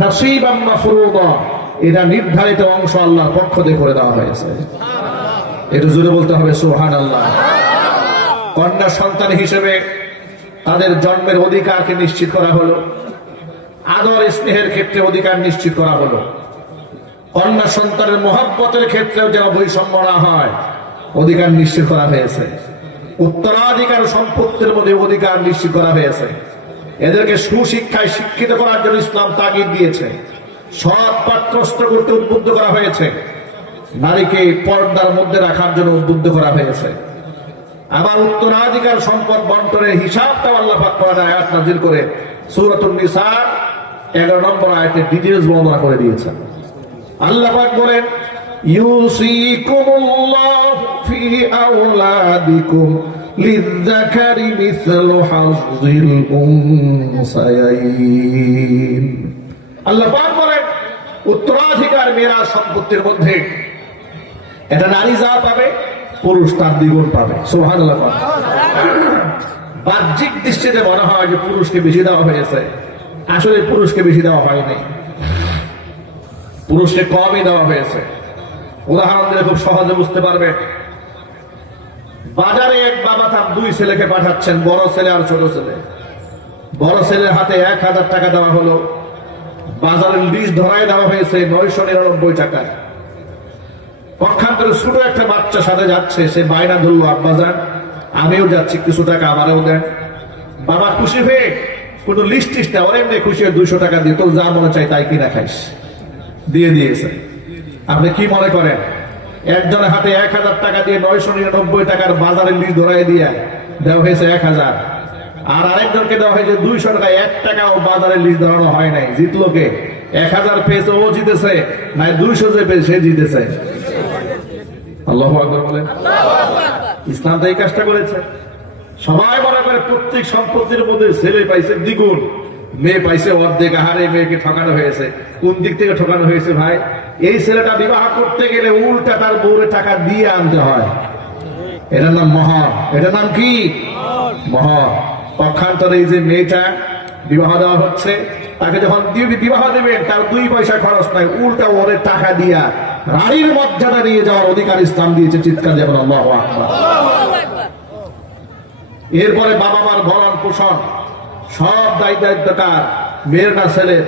নাসীবাম মাফরুদা, এটা নির্ধারিত অংশ আল্লাহর পক্ষ থেকে করে দেওয়া হয়েছে। এটা জোরে বলতে হবে সুবহানাল্লাহ। কন্যা সন্তান হিসেবে তাদের জন্মের অধিকারকে নিশ্চিত করা হলো, আদর স্নেহের ক্ষেত্রে অধিকার নিশ্চিত করা হলো। কন্যা সন্তানের মহব্বতের ক্ষেত্রেও যেন বৈষম্য না হয়, অধিকার নিশ্চিত করা হয়েছে। উত্তরাধিকার সম্পত্তির মধ্যে অধিকার নিশ্চিত করা হয়েছে। এদেরকে সুশিক্ষায় শিক্ষিত করার জন্য ইসলাম তাগিদ দিয়েছে। সৎ পাত্রস্থ করতে উদ্বুদ্ধ করা হয়েছে। নারীকে পর্দার মধ্যে রাখার জন্য উদ্বুদ্ধ করা হয়েছে। আবার উত্তরাধিকার সম্পদ বন্টনের হিসাবটাও আল্লাহ পাক কোরআনে আয়াত নাযিল করে সূরাতুন নিসা 11 নম্বর আয়াতে ডিটেইলস বর্ণনা করে দিয়েছেন। আল্লাহ পাক বলেন, ইউসিকুমুল্লাহু ফি আওলাদিকুম লিযযাকারি মিসলু হাযযিল উনসায়াইন। আল্লাহ পাক বলেন, উত্তরাধিকার মিরাস সম্পত্তির মধ্যে এটা নারী যা পাবে, পুরুষ তার দ্বিগুণ পাবে। সুবহানাল্লাহ। বাহ্যিক দৃষ্টিতে মনে হয় যে পুরুষকে বেশি দেওয়া হয়েছে, আসলে পুরুষকে বেশি দেওয়া হয়নি, পুরুষকে কমই দেওয়া হয়েছে। উদাহরণ দিলে খুব সহজে বুঝতে পারবে। বাজারে এক বাবা তার 2 ছেলেকে পাঠাচ্ছেন, বড় ছেলে আর ছোট ছেলে। বড় ছেলের হাতে 1000 টাকা দেওয়া হলো, বাজারের লিস্ট ধরায় দেওয়া হয়েছে 999 টাকা। পক্ষান্তরে ছোট একটা বাচ্চা সাথে যাচ্ছে, সে বায়না ধরলো, আব্বা যান আমিও যাচ্ছি, কিছু টাকা আমারও দেন। বাবা খুশি হয়ে কোনো লিস্ট টিস্ট না, ওর এমনি খুশি হয়ে 200 টাকা দিয়ে তোর যা মনে চাই তাই কিনা খাইস দিয়ে দিয়েছে। আপনি কি মনে করেন, একজনের হাতে 1000 টাকা দিয়ে 999 টাকার বাজারের লিস্ট ধরাই দিয়ে দেওয়া হয়েছে 1000, আর আরেকজনকে দেওয়া হয়েছে 200 টাকা, 1 টাকাও বাজারের লিস্ট ধরানো হয় নাই। জিতলো কে? 1000 পেয়েছে ও জিতেছে, না 200 যে পেয়েছে সে জিতেছে? আল্লাহু আকবার বলেন। ইসলাম তো এই কাজটা করেছে। সবাই মনে করে প্রত্যেক সম্পত্তির মধ্যে ছেলে পাইছে দ্বিগুণ, মেয়ে পাইছে অর্ধেক। আহারে, মেয়েকে ঠকানো হয়েছে। কোন দিক থেকে ঠকানো হয়েছে ভাই? এই ছেলেটা বিবাহ করতে গেলে উল্টা তার বউরে টাকা দিয়ে আনতে হয়। এটার নাম মহর। এটার নাম কি? মহর। পক্ষান্তরে এই যে মেয়েটা বিবাহ দেওয়া হচ্ছে, তাকে যখন বিবাহ দেবেন তার 2 পয়সা খরচ নাই, উল্টা ওরে টাকা দিয়া রানীর মর্যাদা নিয়ে যাওয়ার অধিকার ইসলাম দিয়েছে। চিৎকার যেমন আল্লাহু আকবার। এরপরে বাবা মার ভরণ পোষণ সব দায়িত্ব কার? মেয়ের না ছেলের?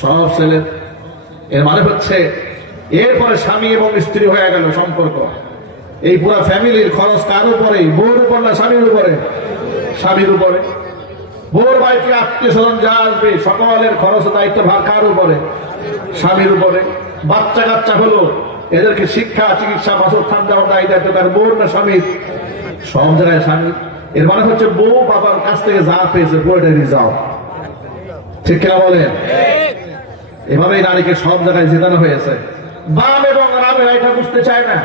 সব ছেলের। এর মানে হচ্ছে এরপরে স্বামী এবং স্ত্রী হয়ে গেল সম্পর্ক। এই পুরো ফ্যামিলির খরচ কার উপরে? বউর উপর না স্বামীর উপরে? স্বামীর উপরে। বউর বাড়িতে আত্মীয় স্বজন যা আসবে সকলের খরচ দায়িত্ব ভার কার উপরে? স্বামীর উপরে। বাচ্চা কাচ্চা হলো, এদেরকে শিক্ষা চিকিৎসা বাসস্থান দেওয়ার দায়িত্ব তার বউর না স্বামীর? সব জায়গায় স্বামী। এর মানে হচ্ছে বউ বাবার কাছ থেকে যা পেয়েছে পুরোটা যাও, ঠিক কিনা বলেন? এভাবেই নারীকে সব জায়গায় জেতানো হয়েছে। বাম এবং রামের এটা বুঝতে চায় না,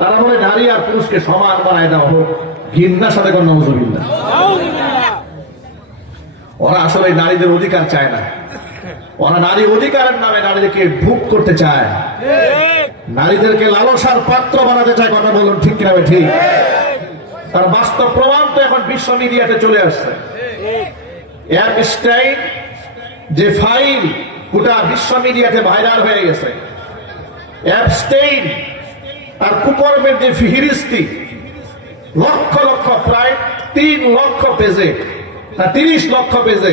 তারা বলে নারী আর পুরুষকে সমান বানায় দেওয়া হোক, ঘৃণার সাথে কোনো নজরুল্লাহ। ওরা আসলে নারীদের অধিকার চায় না, ওরা নারী অধিকারের নামে নারীদেরকে ভোগ করতে চায়, নারীদেরকে লালসার পাত্র বানাতে চায়। কথা বলুন ঠিক কিনা? ঠিক। তার বাস্তব প্রমাণ তো এখন বিশ্ব মিডিয়াতে চলে আসছে। অ্যাপস্টাইন যে ফাইল গোটা বিশ্ব মিডিয়াতে ভাইরাল হয়ে গেছে, অ্যাপস্টাইন তার কুকর্মের যে ফিহিরিস্তি লক্ষ লক্ষ, প্রায় 3 লক্ষ পেজে, 30 লক্ষ পেজে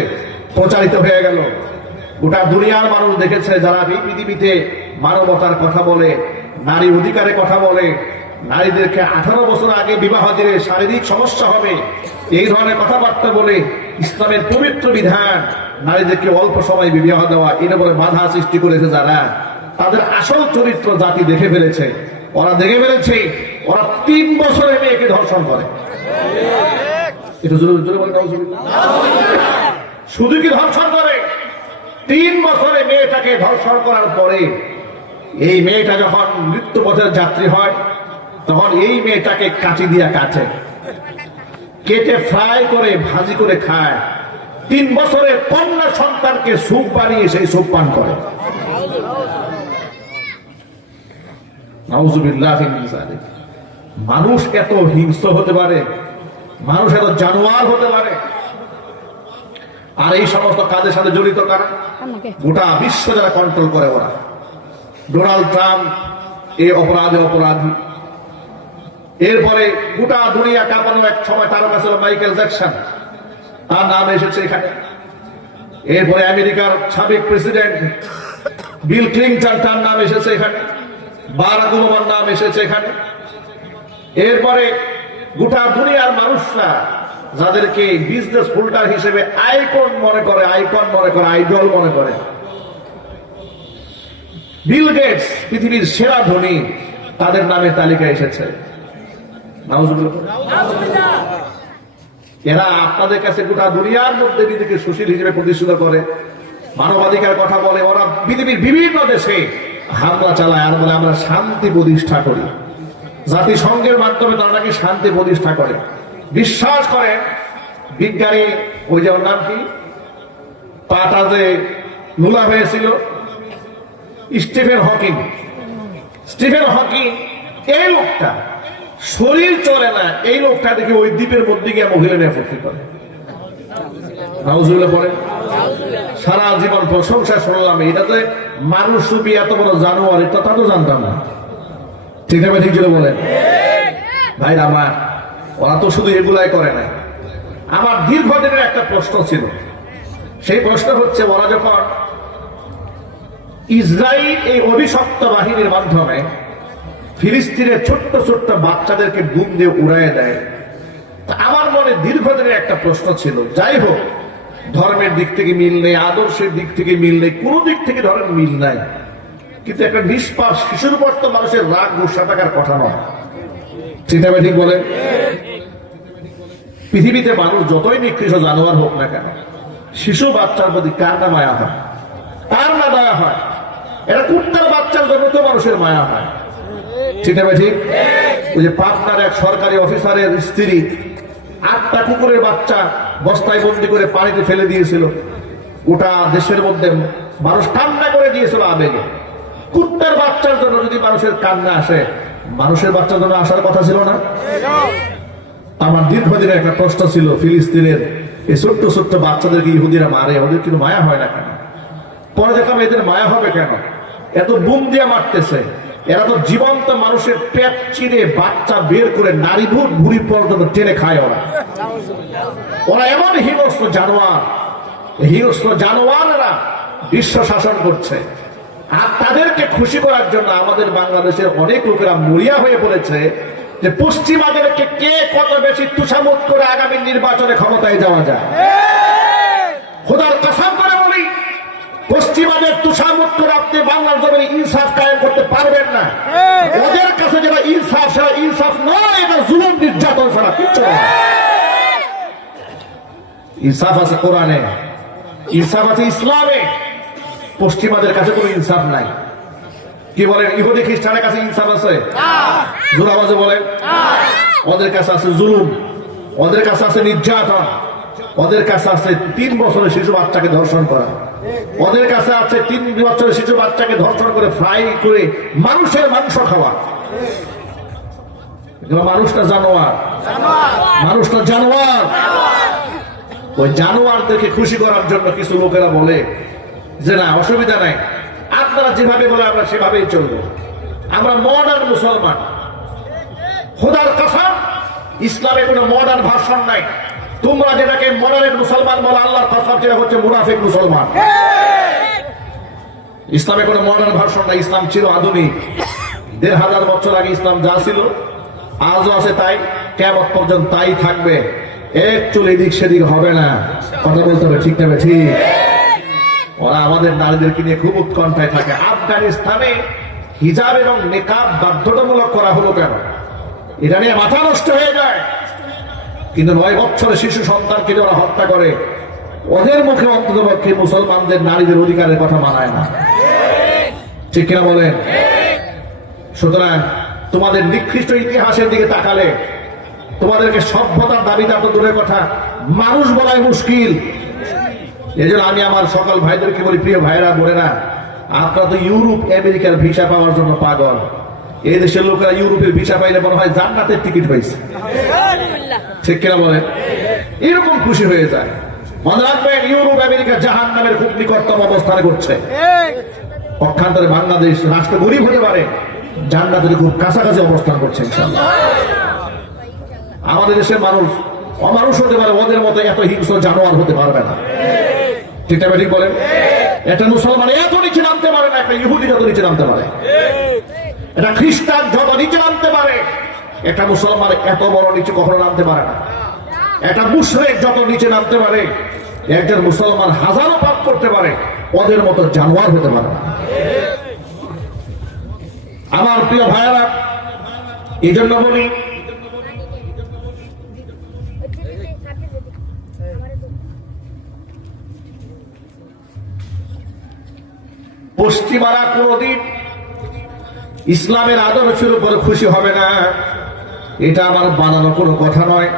প্রচারিত হয়ে গেল। গোটা দুনিয়ার মানুষ দেখেছে, যারা এই পৃথিবীতে মানবতার কথা বলে, নারী অধিকারের কথা বলে, নারীদেরকে 18 বছর আগে বিবাহ দিলে শারীরিক সমস্যা হবে, এই ধরনের কথাবার্তা বলে ইসলামের পবিত্র বিধান নারীদেরকে অল্প সময় বিবাহ দেওয়া, এর উপরে বাধা সৃষ্টি করেছে যারা, তাদের আসল চরিত্র জাতি দেখে ফেলেছে। ওরা দেখে ফেলেছে ওরা 3 বছরে মেয়েকে ধর্ষণ করে। এটা শুধু কি ধর্ষণ করে? 3 বছরে মেয়েটাকে ধর্ষণ করার পরে এই মেয়েটা যখন মৃত্যুপথের যাত্রী হয়, তখন এই মেয়েটাকে কাঁচি দিয়া কাটে, কেটে ফ্রাই করে ভাজি করে খায়। 3 বছরের কন্যা সন্তানকে স্যুপ বানিয়ে সেই স্যুপ পান করে। নাউযুবিল্লাহ মিন যালিক। মানুষ এত হিংস্র হতে পারে, মানুষ এত জানোয়ার হতে পারে। আর এই সমস্ত কাজের সাথে জড়িত কারা? গোটা বিশ্ব যারা কন্ট্রোল করে ওরা। ডোনাল্ড ট্রাম্প এই অপরাধে অপরাধী। এরপরে গোটা দুনিয়া কাঁপানো এক সময় তারকা ছিল মাইকেল জ্যাকসন, তার নাম এসেছে এখানে। এরপরে আমেরিকার সাবেক প্রেসিডেন্ট বিল ক্লিনটন, তার নাম এসেছে এখানে। বারাক ওবামার নাম এসেছে এখানে। এরপরে গোটা দুনিয়ার মানুষরা যাদেরকে বিজনেস হোল্ডার হিসেবে আইকন মনে করে, আইডল মনে করে, বিল গেটস পৃথিবীর সেরা ধনী, তাদের নামে তালিকা এসেছে। এরা আপনাদের কাছে গোটা দুনিয়ার মধ্যে নিজেকে সুশীল হিসেবে প্রতিষ্ঠিত করে, মানবাধিকার কথা বলে। ওরা পৃথিবীর বিভিন্ন দেশে হামলা চালায় আর বলে আমরা শান্তি প্রতিষ্ঠা করি। জাতিসংঘের মাধ্যমে তারা নাকি শান্তি প্রতিষ্ঠা করে। বিশ্বাস করেন বিজ্ঞানী, ওই যে ওর নাম কি, পাটা যে নোলা হয়েছিল, স্টিফেন হকিং, এই লোকটা শরীর চলে না, এই লোকটা দেখে ওই দ্বীপের মধ্যে গিয়ে মহিলা নিয়ে ফুর্তি করে। নাউজুবিল্লাহ পড়ে। সারা জীবন প্রশংসা শুনলাম, এটাতে মানুষ রূপী এত বড় জানোয়ার, এটা তা তো জানতাম না। ঠিক আছে, ঠিক ছিল বলেন ভাই আমার। ওরা তো শুধু এগুলাই করে না। আমার দীর্ঘদিনের একটা প্রশ্ন ছিল, সেই প্রশ্ন হচ্ছে, ওরা যখন ইসরায়েল এই অভিশপ্ত বাহিনীর মাধ্যমে ফিলিস্তিনের ছোট্ট ছোট্ট বাচ্চাদেরকে বুম দিয়ে উড়াইয়ে দেয়, আমার মনে দীর্ঘদিনের একটা প্রশ্ন ছিল। যাই হোক, ধর্মের দিক থেকে মিল নেই, আদর্শের দিক থেকে মিল নেই, কোন দিক থেকে ধরেন মিল নাই, কিন্তু একটা নিষ্পাপ শিশুর উপর তো মানুষের রাগ গুসা থাকার কথা নয়। ঠিক আছে, ঠিক বলে। পৃথিবীতে মানুষ যতই নিকৃষ্ট জানোয়ার হোক না কেন, শিশু বাচ্চার প্রতি কার না মায়া হয়? কার না দয়া হয়? এটা কুত্তার বাচ্চার জন্য তো মানুষের মায়া হয়। ঠিক আছে, ঠিক। ওই যে পাবনার এক সরকারি অফিসারের স্ত্রী 8টা কুকুরের বাচ্চা বস্তায় বন্দি করে পানিতে ফেলে দিয়েছিল, গোটা দেশের মধ্যে মানুষ কান্না করে দিয়েছিল আবেগে। কুত্তার বাচ্চার জন্য যদি মানুষের কান্না আসে, মানুষের বাচ্চার জন্য আসার কথা ছিল না? আমার দীর্ঘদিনের একটা প্রশ্ন ছিল, ফিলিস্তিনের এই ছোট্ট ছোট্ট বাচ্চাদেরকে ইহুদিরা মারে, ওদের কিন্তু মায়া হয় না কেন? পরে দেখলাম এদের মায়া হবে কেন? এত বুম দিয়ে মারতেছে, এরা তো জীবন্ত মানুষের পেট চিরে বাচ্চা বের করে নারী ভুড়ি পর্যন্ত টেনে খায়। ওরা এমন হিংস্র জানোয়ার, হিংস্র জানোয়াররা বিশ্ব শাসন করছে। আর তাদেরকে খুশি করার জন্য আমাদের বাংলাদেশের অনেক লোকেরা মরিয়া হয়ে পড়েছে। যে পশ্চিমাদেরকে কে কত বেশি তুষামত করে আগামী নির্বাচনে ক্ষমতায় যাওয়া যায়। খোদার কসম করে বলি, পশ্চিমাদের তুষামত করে আপনি বাংলার জমিনে ইনসাফ কায়েম করতে পারবেন না। ওদের কাছে যেটা ইনসাফ, সেটা ইনসাফ নয়, এটা জুলুম নির্যাতন ছাড়া কিচ্ছু নয়। ইনসাফ আছে কোরআনে, ইনসাফ আছে ইসলামে। পশ্চিমাদের কাছে কোনো ইনসাফ নাই। কি বলেন, ইহুদি খ্রিস্টানের কাছে ইনসাফ আছে? জোরে আওয়াজে বলেন। ওদের কাছে আছে জুলুম, ওদের কাছে আছে নির্যাতন, ওদের কাছে আছে 3 বছরের শিশু বাচ্চাকে ধর্ষণ করা, ওদের কাছে আছে 3 বছরের শিশু বাচ্চাকে ধর্ষণ করে ফ্রাই করে মানুষের মাংস খাওয়া। মানুষটা জানোয়ার, মানুষটা জানোয়ার। ওই জানোয়ারদেরকে খুশি করার জন্য কিছু লোকেরা বলে যে না, অসুবিধা নাই, আপনারা যেভাবে বলে আমরা সেভাবেই চলবো, আমরা মডার্ন মুসলমান। খোদার কসম, ইসলামে কোনো মডার্ন ভার্সন নাই। তোমরা যেটাকে মডার্ন মুসলমান বলো, আল্লাহর কসম সেটা হচ্ছে মুনাফিক মুসলমান। ইসলামে কোনো মডার্ন ভার্সন নাই। ইসলাম ছিল আধুনিক। 1500 বছর আগে ইসলাম যা ছিল আজও আছে তাই, কিয়ামত পর্যন্ত তাই থাকবে। এক চুল এদিক সেদিক হবে না। কথা বলতে হবে, ঠিক না ঠিক? ওরা আমাদের নারীদেরকে নিয়ে খুব উৎকণ্ঠায় থাকে। আফগানিস্তানে হিজাব এবং নিকাব বাধ্যতামূলক করা হলো কেন? এটা নিয়ে মাথা নষ্ট হয়ে যায়। কিন্তু 9 বছরের শিশু সন্তানকে ওরা হত্যা করে, ওদের মুখে অন্ততপক্ষে মুসলমানদের নারীদের অধিকারের কথা মানায় না। ঠিক কিনা বলেন? সুতরাং তোমাদের নিকৃষ্ট ইতিহাসের দিকে তাকালে তোমাদেরকে সভ্যতার দাবিদার তো দূরের কথা, মানুষ বলাই মুশকিল। এই জন্য আমি আমার সকল ভাইদেরকে বলি, প্রিয় ভাইরা বোনেরা, আপনারা তো ইউরোপ আমেরিকার ভিসা পাওয়ার জন্য পাগল। এই দেশের লোকেরা ইউরোপের ভিসা পাইলে মনে হয় জান্নাতের টিকিট হয়েছে। ঠিক কিনা বলেন? এরকম খুশি হয়ে যায়। মনে রাখবেন, ইউরোপ আমেরিকা জাহান্নামের খুব নিকটতম অবস্থানে করছে। পক্ষান্তরে বাংলাদেশ রাষ্ট্র গরিব হতে পারে, জান্নাতের খুব কাছাকাছি অবস্থান করছে ইনশাআল্লাহ। আমাদের দেশের মানুষ অমানুষ হতে পারে, ওদের মতো এত হিংস্র জানোয়ার হতে পারবে না। ঠিক না ঠিক বলেন? একটা মুসলমান এত নিচে নামতে পারে না, একটা ইহুদি যত নিচে নামতে পারে, এটা খ্রিস্টান যত নিচে নামতে পারে, একটা মুসলমান এত বড় নিচে কখনো নামতে পারে না। একটা মুশরিক যত নিচে নামতে পারে, একজন মুসলমান হাজারো পাপ করতে পারে, ওদের মতো জানোয়ার হতে পারে না। আমার প্রিয় ভাইয়েরা, এই জন্য বলি, পশ্চিমারা কোনদিন ইসলামের আদর্শের উপর খুশি হবে না। এটা আমার বানানো কোনো কথা নয়,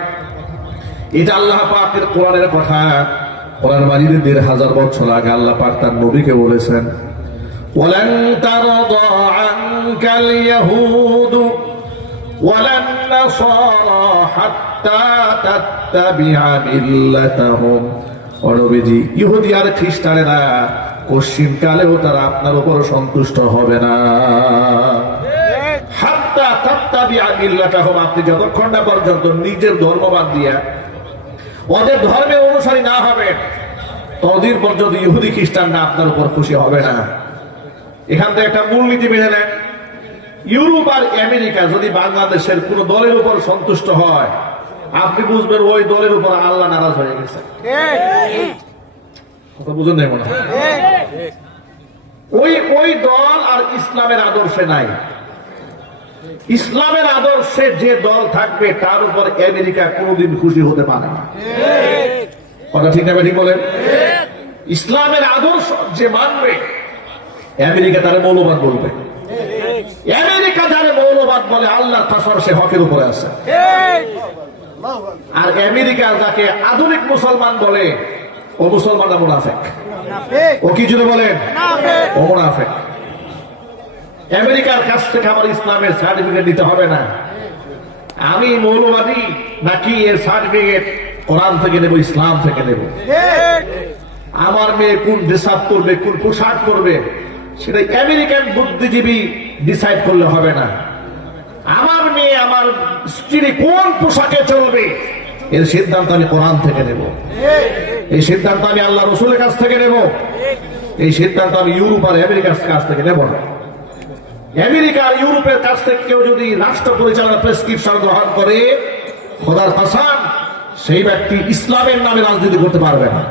এটা আল্লাহ পাকের কোরআনের কথা। কোরআন মাজিদে 1500 বছর আগে আল্লাহ পাক তার নবীকে বলেছেন, ওয়ালান তারদা আনকাল ইয়াহুদু ওয়ালান নাসারা হাত্তা তাত্তাবিআ মিল্লাতাহুম। ও নবীজি, ইহুদি আর খ্রিস্টানেরা পশ্চিমকালেও তারা আপনার উপর সন্তুষ্ট হবে না। হাত্তা তাত্তাবিআ মিল্লাতাহুম, আপনি যতক্ষণ না পর্যন্ত নিজের ধর্মবাদ দিয়া ওদের ধর্মের অনুসারী না হবেন, ততদিন পর্যন্ত ইহুদি খ্রিস্টানরা আপনার উপর খুশি হবে না। এখান থেকে একটা মূলনীতি মেনে নেন, ইউরোপ আর আমেরিকা যদি বাংলাদেশের কোন দলের উপর সন্তুষ্ট হয়, আপনি বুঝবেন ওই দলের উপর আল্লাহ নারাজ হয়ে গেছে। কথা বুঝুন নাই মনে হয়? ওই দল আর ইসলামের আদর্শে নাই। ইসলামের আদর্শে যে দল থাকবে তার উপর আমেরিকা কোনদিন খুশি হতে পারে না। কথা ঠিক না ঠিক বলেন? ইসলামের আদর্শ যে মানবে, আমেরিকা তার মৌলবাদ বলবে। আমেরিকা যারা মৌলবাদ বলে, আল্লাহর কসম সে হকের উপরে আছে। আর আমেরিকা যাকে আধুনিক মুসলমান বলে, ও মুসলমানরা মুনাফিক। ও কি জন্য বলেন? ও মুনাফিক। আমেরিকার কাছ থেকে আমার ইসলামের সার্টিফিকেট দিতে হবে না। আমি মৌলবাদী নাকি এর সার্টিফিকেট কোরআন থেকে নেব, ইসলাম থেকে নেব। আমার মেয়ে কোন ড্রেস আপ করবে, কোন পোশাক করবে, সেটা আমেরিকান বুদ্ধিজীবী ডিসাইড করলে হবে না। আমার মেয়ে, আমার স্ত্রী কোন পোশাকে চলবে, এর সিদ্ধান্ত আমি কোরআন থেকে নেব। এই সিদ্ধান্ত আমি আল্লাহ রসুলের কাছ থেকে নেব। এই সিদ্ধান্ত আমি ইউরোপ আর আমেরিকার কাছ থেকে নেব না। আমেরিকা ইউরোপের কাছ থেকে কেউ যদি রাষ্ট্র পরিচালনা প্রেসক্রিপশন গ্রহণ করে, খোদার কসম সেই ব্যক্তি ইসলামের নামে রাজনীতি করতে পারবে না।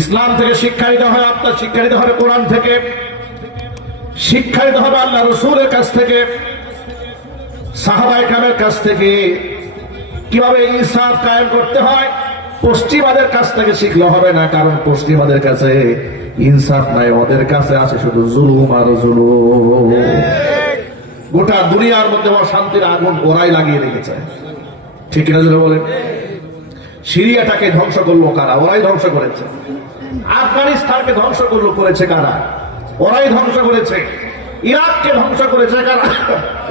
ইসলাম থেকে শিক্ষা নিতে হবে, আপনার শিক্ষা নিতে হবে কোরআন থেকে, শিক্ষা নিতে হবে আল্লাহ রসুলের কাছ থেকে, সাহাবায়ে কেরামের কাছ থেকে। কিভাবে ইনসাফ কায়েম করতে হয় পশ্চিমাদের কাছ থেকে শিখলে হবে না, কারণ পশ্চিমাদের কাছে ইনসাফ নাই, ওদের কাছে আছে শুধু জুলুম আর জুলুম। গোটা দুনিয়ার মধ্যে অশান্তির আগুন ওরাই লাগিয়ে রেখেছে, ঠিক কিনা যদি বলেন? সিরিয়াটাকে ধ্বংস করলো কারা? ওরাই ধ্বংস করেছে। আফগানিস্তানকে ধ্বংস করেছে কারা? ওরাই ধ্বংস করেছে। ইরাককে ধ্বংস করেছে কারা?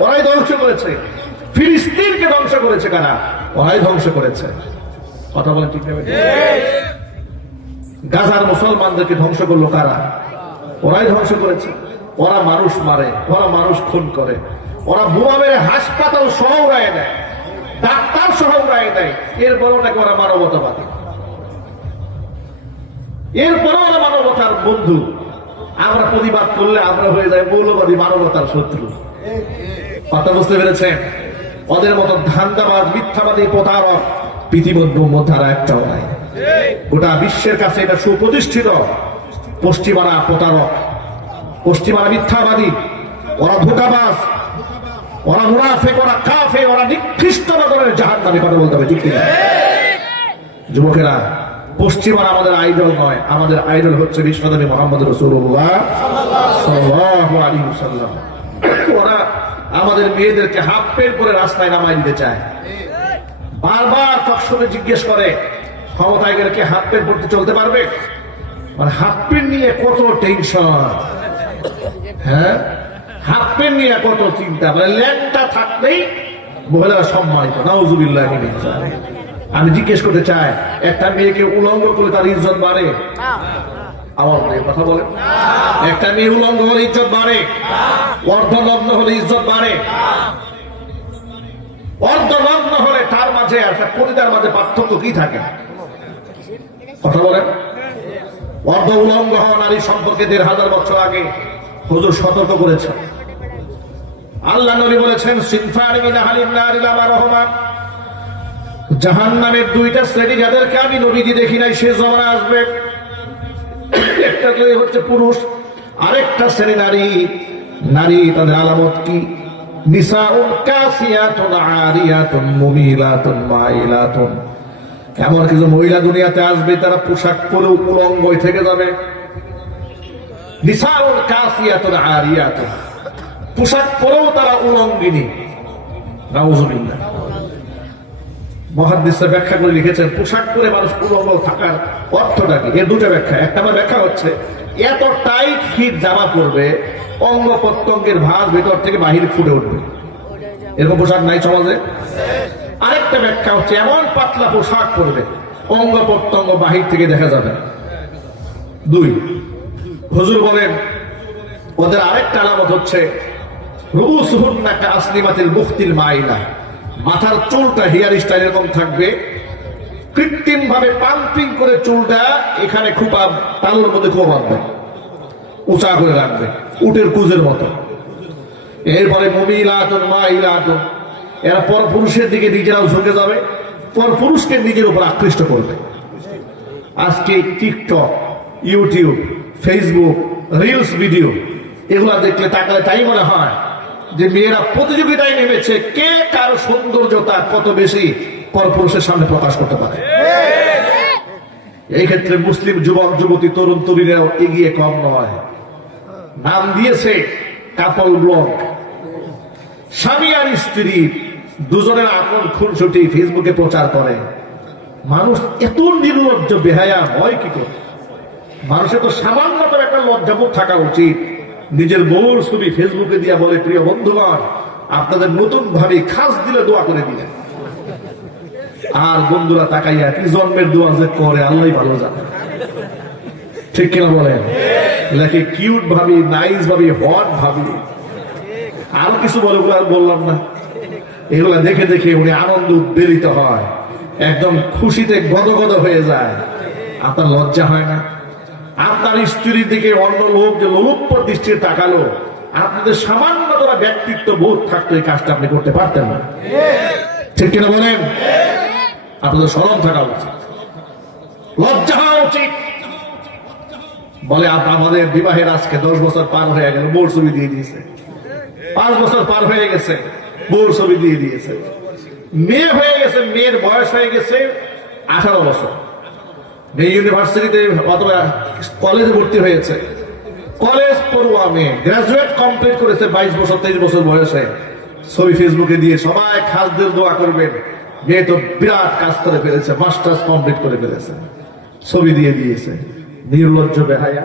ওরাই ধ্বংস করেছে। ফিলিস্তিনকে ধ্বংস করেছে কারা? ওরাই ধ্বংস করেছে। কথা বলেন ঠিক নেবে? গাজার মুসলমানদেরকে ধ্বংস করলো কারা? ওরাই ধ্বংস করেছে। ওরা মানুষ মারে, ওরা মানুষ খুন করে, ওরা বোমা মেরে হাসপাতাল সহ উড়ায় দেয়, ডাক্তার সহ উড়ায় দেয়। এরপরও নাকি ওরা মানবতাবাদী, এরপরও ওরা মানবতার বন্ধু। আমরা প্রতিবাদ করলে আমরা হয়ে যাই মৌলবাদী, মানবতার শত্রু। কথা বুঝতে পেরেছেন? ওদের মতো ধান্দাবাজ, মিথ্যাবাদী, প্রতারক পৃথিবীর মধ্যে আর একটাও নাই। গোটা বিশ্বের কাছে এটা সুপ্রতিষ্ঠিত। পশ্চিমারা প্রতারক, পশ্চিমারা মিথ্যাবাদী, ওরা ধোঁকাবাজ, ওরা মুনাফিক, ওরা কাফের, ওরা নিকৃষ্ট ধরনের জাহান্নামী। কথা বলতে হবে ঠিক কিনা? যুবকেরা, পশ্চিমারা আমাদের আইডল নয়, আমাদের আইডল হচ্ছে বিশ্বনবী মুহাম্মদ রাসূলুল্লাহ সাল্লাল্লাহু আলাইহি ওয়াসাল্লাম। ওরা আমাদের মেয়েদেরকে হাফ প্যান্ট পরে রাস্তায় নামাই দিতে চায়। বারবার টকশোতে জিজ্ঞেস করে, ক্ষমতায় গেলে কি হাফ প্যান্ট পরতে চলতে পারবে? মানে হাফ প্যান্ট নিয়ে কত টেনশন, হ্যাঁ, হাফ প্যান্ট নিয়ে কত চিন্তা। মানে ল্যাংটা থাকলেই মহিলারা সম্মানিত। নাউযুবিল্লাহি মিন যালিক। আমি জিজ্ঞেস করতে চাই, একটা মেয়েকে উলঙ্গ করলে তার ইজ্জত বাড়ে? আমার কথা বলেন। একটা মেয়ে উলঙ্গ হলে ইজ্জত বাড়ে? অর্ধনগ্ন হলে ইজ্জত বাড়ে? অর্ধনগ্ন হলে তার মাঝে একটা পরিদার মাঝে পার্থক্য কি থাকে? কথা বলেন। অর্ধ উলঙ্গ হওয়া নারী সম্পর্কে ১৫০০ বছর আগে হুজুর সতর্ক করেছেন। আল্লাহ নবী বলেছেন, সিনফানি মিন আহলিন নারি লা মারহুমা, জাহান্নামের দুইটা শ্রেণী যাদেরকে আমি নবীজি দেখি নাই, সে জমানা আসবে। একটা হচ্ছে পুরুষ, আরেকটা শ্রেণী নারী। নারী তাদের আলামত কি? নিসাউন কাসিয়াতুন আরিয়াতুন মুমিলাতুন মাইলাতুন। এমন কিছু মহিলা দুনিয়াতে আসবে, তারা পোশাক পরে উলঙ্গ থেকে যাবে। নিসাউন কাসিয়াতুন আরিয়াতুন, পোশাক পরেও তারা উলঙ্গিনী। নাউযুবিল্লাহ। মুহাদ্দিসরা ব্যাখ্যা করে লিখেছেন, পোশাক পরে মানুষ উলঙ্গ থাকার অর্থটা কি? এর দুটো ব্যাখ্যা। একটা আমার ব্যাখ্যা হচ্ছে, এত টাইট ফিট জামা পরবে, অঙ্গ প্রত্যঙ্গের ভাঁজ ভেতর থেকে বাহির ফুটে উঠবে। এরকম পোশাক নাই সমাজে? আরেকটা ব্যাখ্যা হচ্ছে, এমন পাতলা পোশাক পরবে, অঙ্গ প্রত্যঙ্গ বাহির থেকে দেখা যাবে। দুই, হুজুর বলেন ওদের আরেকটা আলামত হচ্ছে, রুউসুহুন্না কাসনিমাতিল মুখতিল মাইলা, মাথার চুলটা হেয়ার স্টাইল এরকম থাকবে, কৃত্রিম ভাবে পাম্পিং করে চুলটা এখানে খুপা তালুর মধ্যে খুব বাঁধবে, উঁচা করে রাখবে, উটের কুজের মতো। এরপরে মুমিলাতুন মাইলাতুন, এরা পর পুরুষের দিকে নিজেরাও ঝুঁকে যাবে, পর পুরুষকে নিজের উপর আকৃষ্ট করবে। আজকে TikTok, YouTube, Facebook, reels video এগুলা দেখলে তাকালে তাই মনে হয় যে মেয়েরা প্রতিযোগিতায় নেমেছে, কে কার সৌন্দর্যতা কত বেশি পরপুরুষের সামনে প্রকাশ করতে পারে। এই ক্ষেত্রে মুসলিম যুবক যুবতী, তরুণ তরুণীরাও এগিয়ে কম নয়। নাম দিয়েছে কাপল ব্লগ। স্বামী আর স্ত্রী দুজনের আপন খুনসুটি ফেসবুকে প্রচার করে। মানুষ এত নির্লজ্জ বেহায়া হয় কি করে? মানুষের তো সামান্যতম একটা লজ্জাবোধ থাকা উচিত। নিজের বউর ছবি ফেসবুকে দিয়া বলে, প্রিয় বন্ধুগণ, আপনাদের নতুন ভাবে খাস দিলে দোয়া করে দিলেন। আর বন্ধুরা তাকাইয়া কি জন্মের দোয়া যে করে আল্লাহ ভালো জানে, ঠিক কিনা বলেন? লেখে কিউট ভাবি, নাইস ভাবি, হট ভাবি, আরো কিছু বলে, ওগুলো আর বললাম না। এগুলা দেখে দেখে উনি আনন্দ উদ্বেলিত হয়, একদম খুশিতে গদগদ হয়ে যায়। আপনার লজ্জা হয় না? আপনার স্ত্রীর দিকে অন্য লোক যে লোলুপ্ত দৃষ্টিতে তাকালো, আপনাদের সামান্যতম ব্যক্তিত্ব বোধ থাকতো এই কাজটা আপনি করতে পারতেন না। ঠিক কিনা বলেন? আপনাদের স্মরণ থাকা উচিত, লজ্জা হওয়া উচিত। বলে আমাদের বিবাহের আজকে 10 বছর পার হয়ে গেল, বউর ছবি দিয়ে দিয়েছে। 5 বছর পার হয়ে গেছে, বউর ছবি দিয়ে দিয়েছে। মেয়ে হয়ে গেছে, মেয়ের বয়স হয়ে গেছে 18 বছর। মেয়ে ইউনিভার্সিটিতে অথবা কলেজে ভর্তি হয়েছে, কলেজ পড়ুয়া মেয়ে, গ্রাজুয়েট কমপ্লিট করেছে 22 বছর 23 বছর বয়সে। ছবি ফেসবুকে দিয়ে সবাই খাসদের দোয়া করবেন, মেয়ে তো বিরাট কাজ করে ফেলেছে, মাস্টার্স কমপ্লিট করে ফেলেছে, ছবি দিয়ে দিয়েছে। নির্লজ্জ বেহায়া,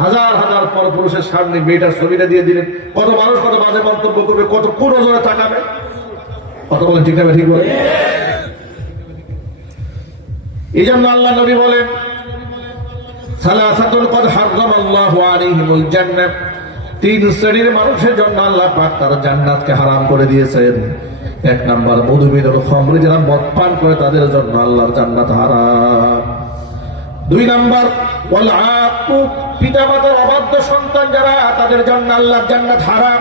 হাজার হাজার পরপুরুষের সামনে মেয়েটার ছবিটা দিয়ে দিলেন। কত মানুষ কত বাজে মন্তব্য করবে, কত কোন নজরে তাকাবে। কত বলেন ঠিক না? ঠিক বলে। এই জন্য আল্লাহ নবী বলেন, সালাসাতুল কদ হারামাল্লাহু আলাইহিমুল জান্নাহ, 3 শ্রেণীর মানুষের জন্য আল্লাহ পাক তার জান্নাতকে হারাম করে দিয়েছেন। 1 নাম্বার মধুমিনুল খামর, যারা মদ পান করে তাদের জন্য আল্লাহর জান্নাত হারাম। 2 নাম্বার ওয়াল আকু, পিতামাতার অবাধ্য সন্তান যারা, তাদের জন্য আল্লাহর জান্নাত হারাম।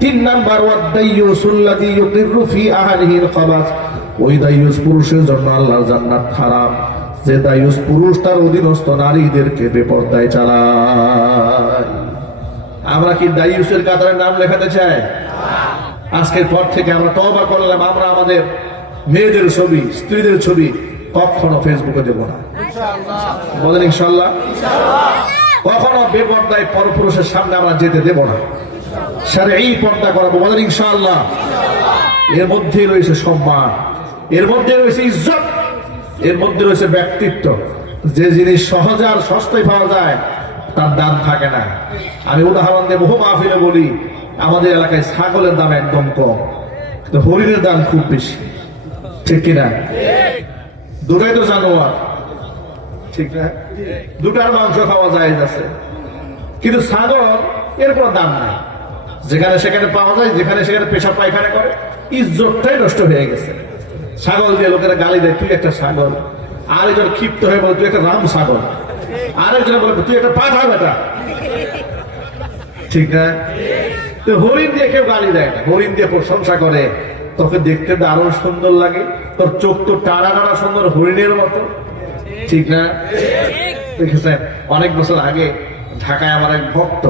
3 নাম্বার ওয়াদ দাইয়ুসুল্লাযী ইউকিরু ফি আহলিহিল খাবাস, ওই দাইয়ুস পুরুষের জন্য আল্লাহর জান্নাত হারাম, যে দাইয়ুস পুরুষ তার অধীনস্থ নারীদেরকে বেপরদায় চালায়। আমরা কি দাইয়ুসের কাতারে নাম লেখাতে চাই? আজকের পর থেকে আমরা তওবা করলাম, আমরা আমাদের মেয়েদের ছবি, স্ত্রীদের ছবি কখনো ফেসবুকে দেব না। বলেন ইনশাআল্লাহ। কখনো বেপরদায় পরপুরুষের সামনে আমরা যেতে দেব না। শারঈ পর্দা করাবো। বলেন ইনশাআল্লাহ। এর মধ্যে রয়েছে সম্মান, এর মধ্যে রয়েছে ইজ্জত, এর মধ্যে রয়েছে ব্যক্তিত্ব। যে জিনিস সহজে আর সস্তায় পাওয়া যায় তার দাম থাকে না। আমি উদাহরণ দিয়ে বহু মাহফিলে বলি, আমাদের এলাকায় ছাগলের দাম একদম কম, কিন্তু হরিণের দাম খুব বেশি। ঠিক কিনা? দুটাই তো জানোয়ার, ঠিক না? দুটার মাংস খাওয়া যায় আছে, কিন্তু ছাগল এর কোনো দাম নাই। যেখানে সেখানে পাওয়া যায়, যেখানে সেখানে পেশাব পায়খানা করে, ইজ্জতটাই নষ্ট হয়ে গেছে। ছাগল দিয়ে লোকেরা গালি দেয়, তুই একটা ছাগল। আরেকজন ক্ষিপ্ত হয়ে বলে, তুই একটা রাম ছাগল। আরেকজন বলে, তুই একটা পাঠা বেটা। ঠিক না? হরিণ দিয়ে কেউ গালি দেয় না, হরিণ দিয়ে প্রশংসা করে। তোকে দেখতে দারুণ সুন্দর লাগে, তোর চোখ তো টানা টানা সুন্দর, হরিণের মতো। ঠিক না? দেখেছেন, অনেক বছর আগে ঢাকায় আমার এক ভক্ত,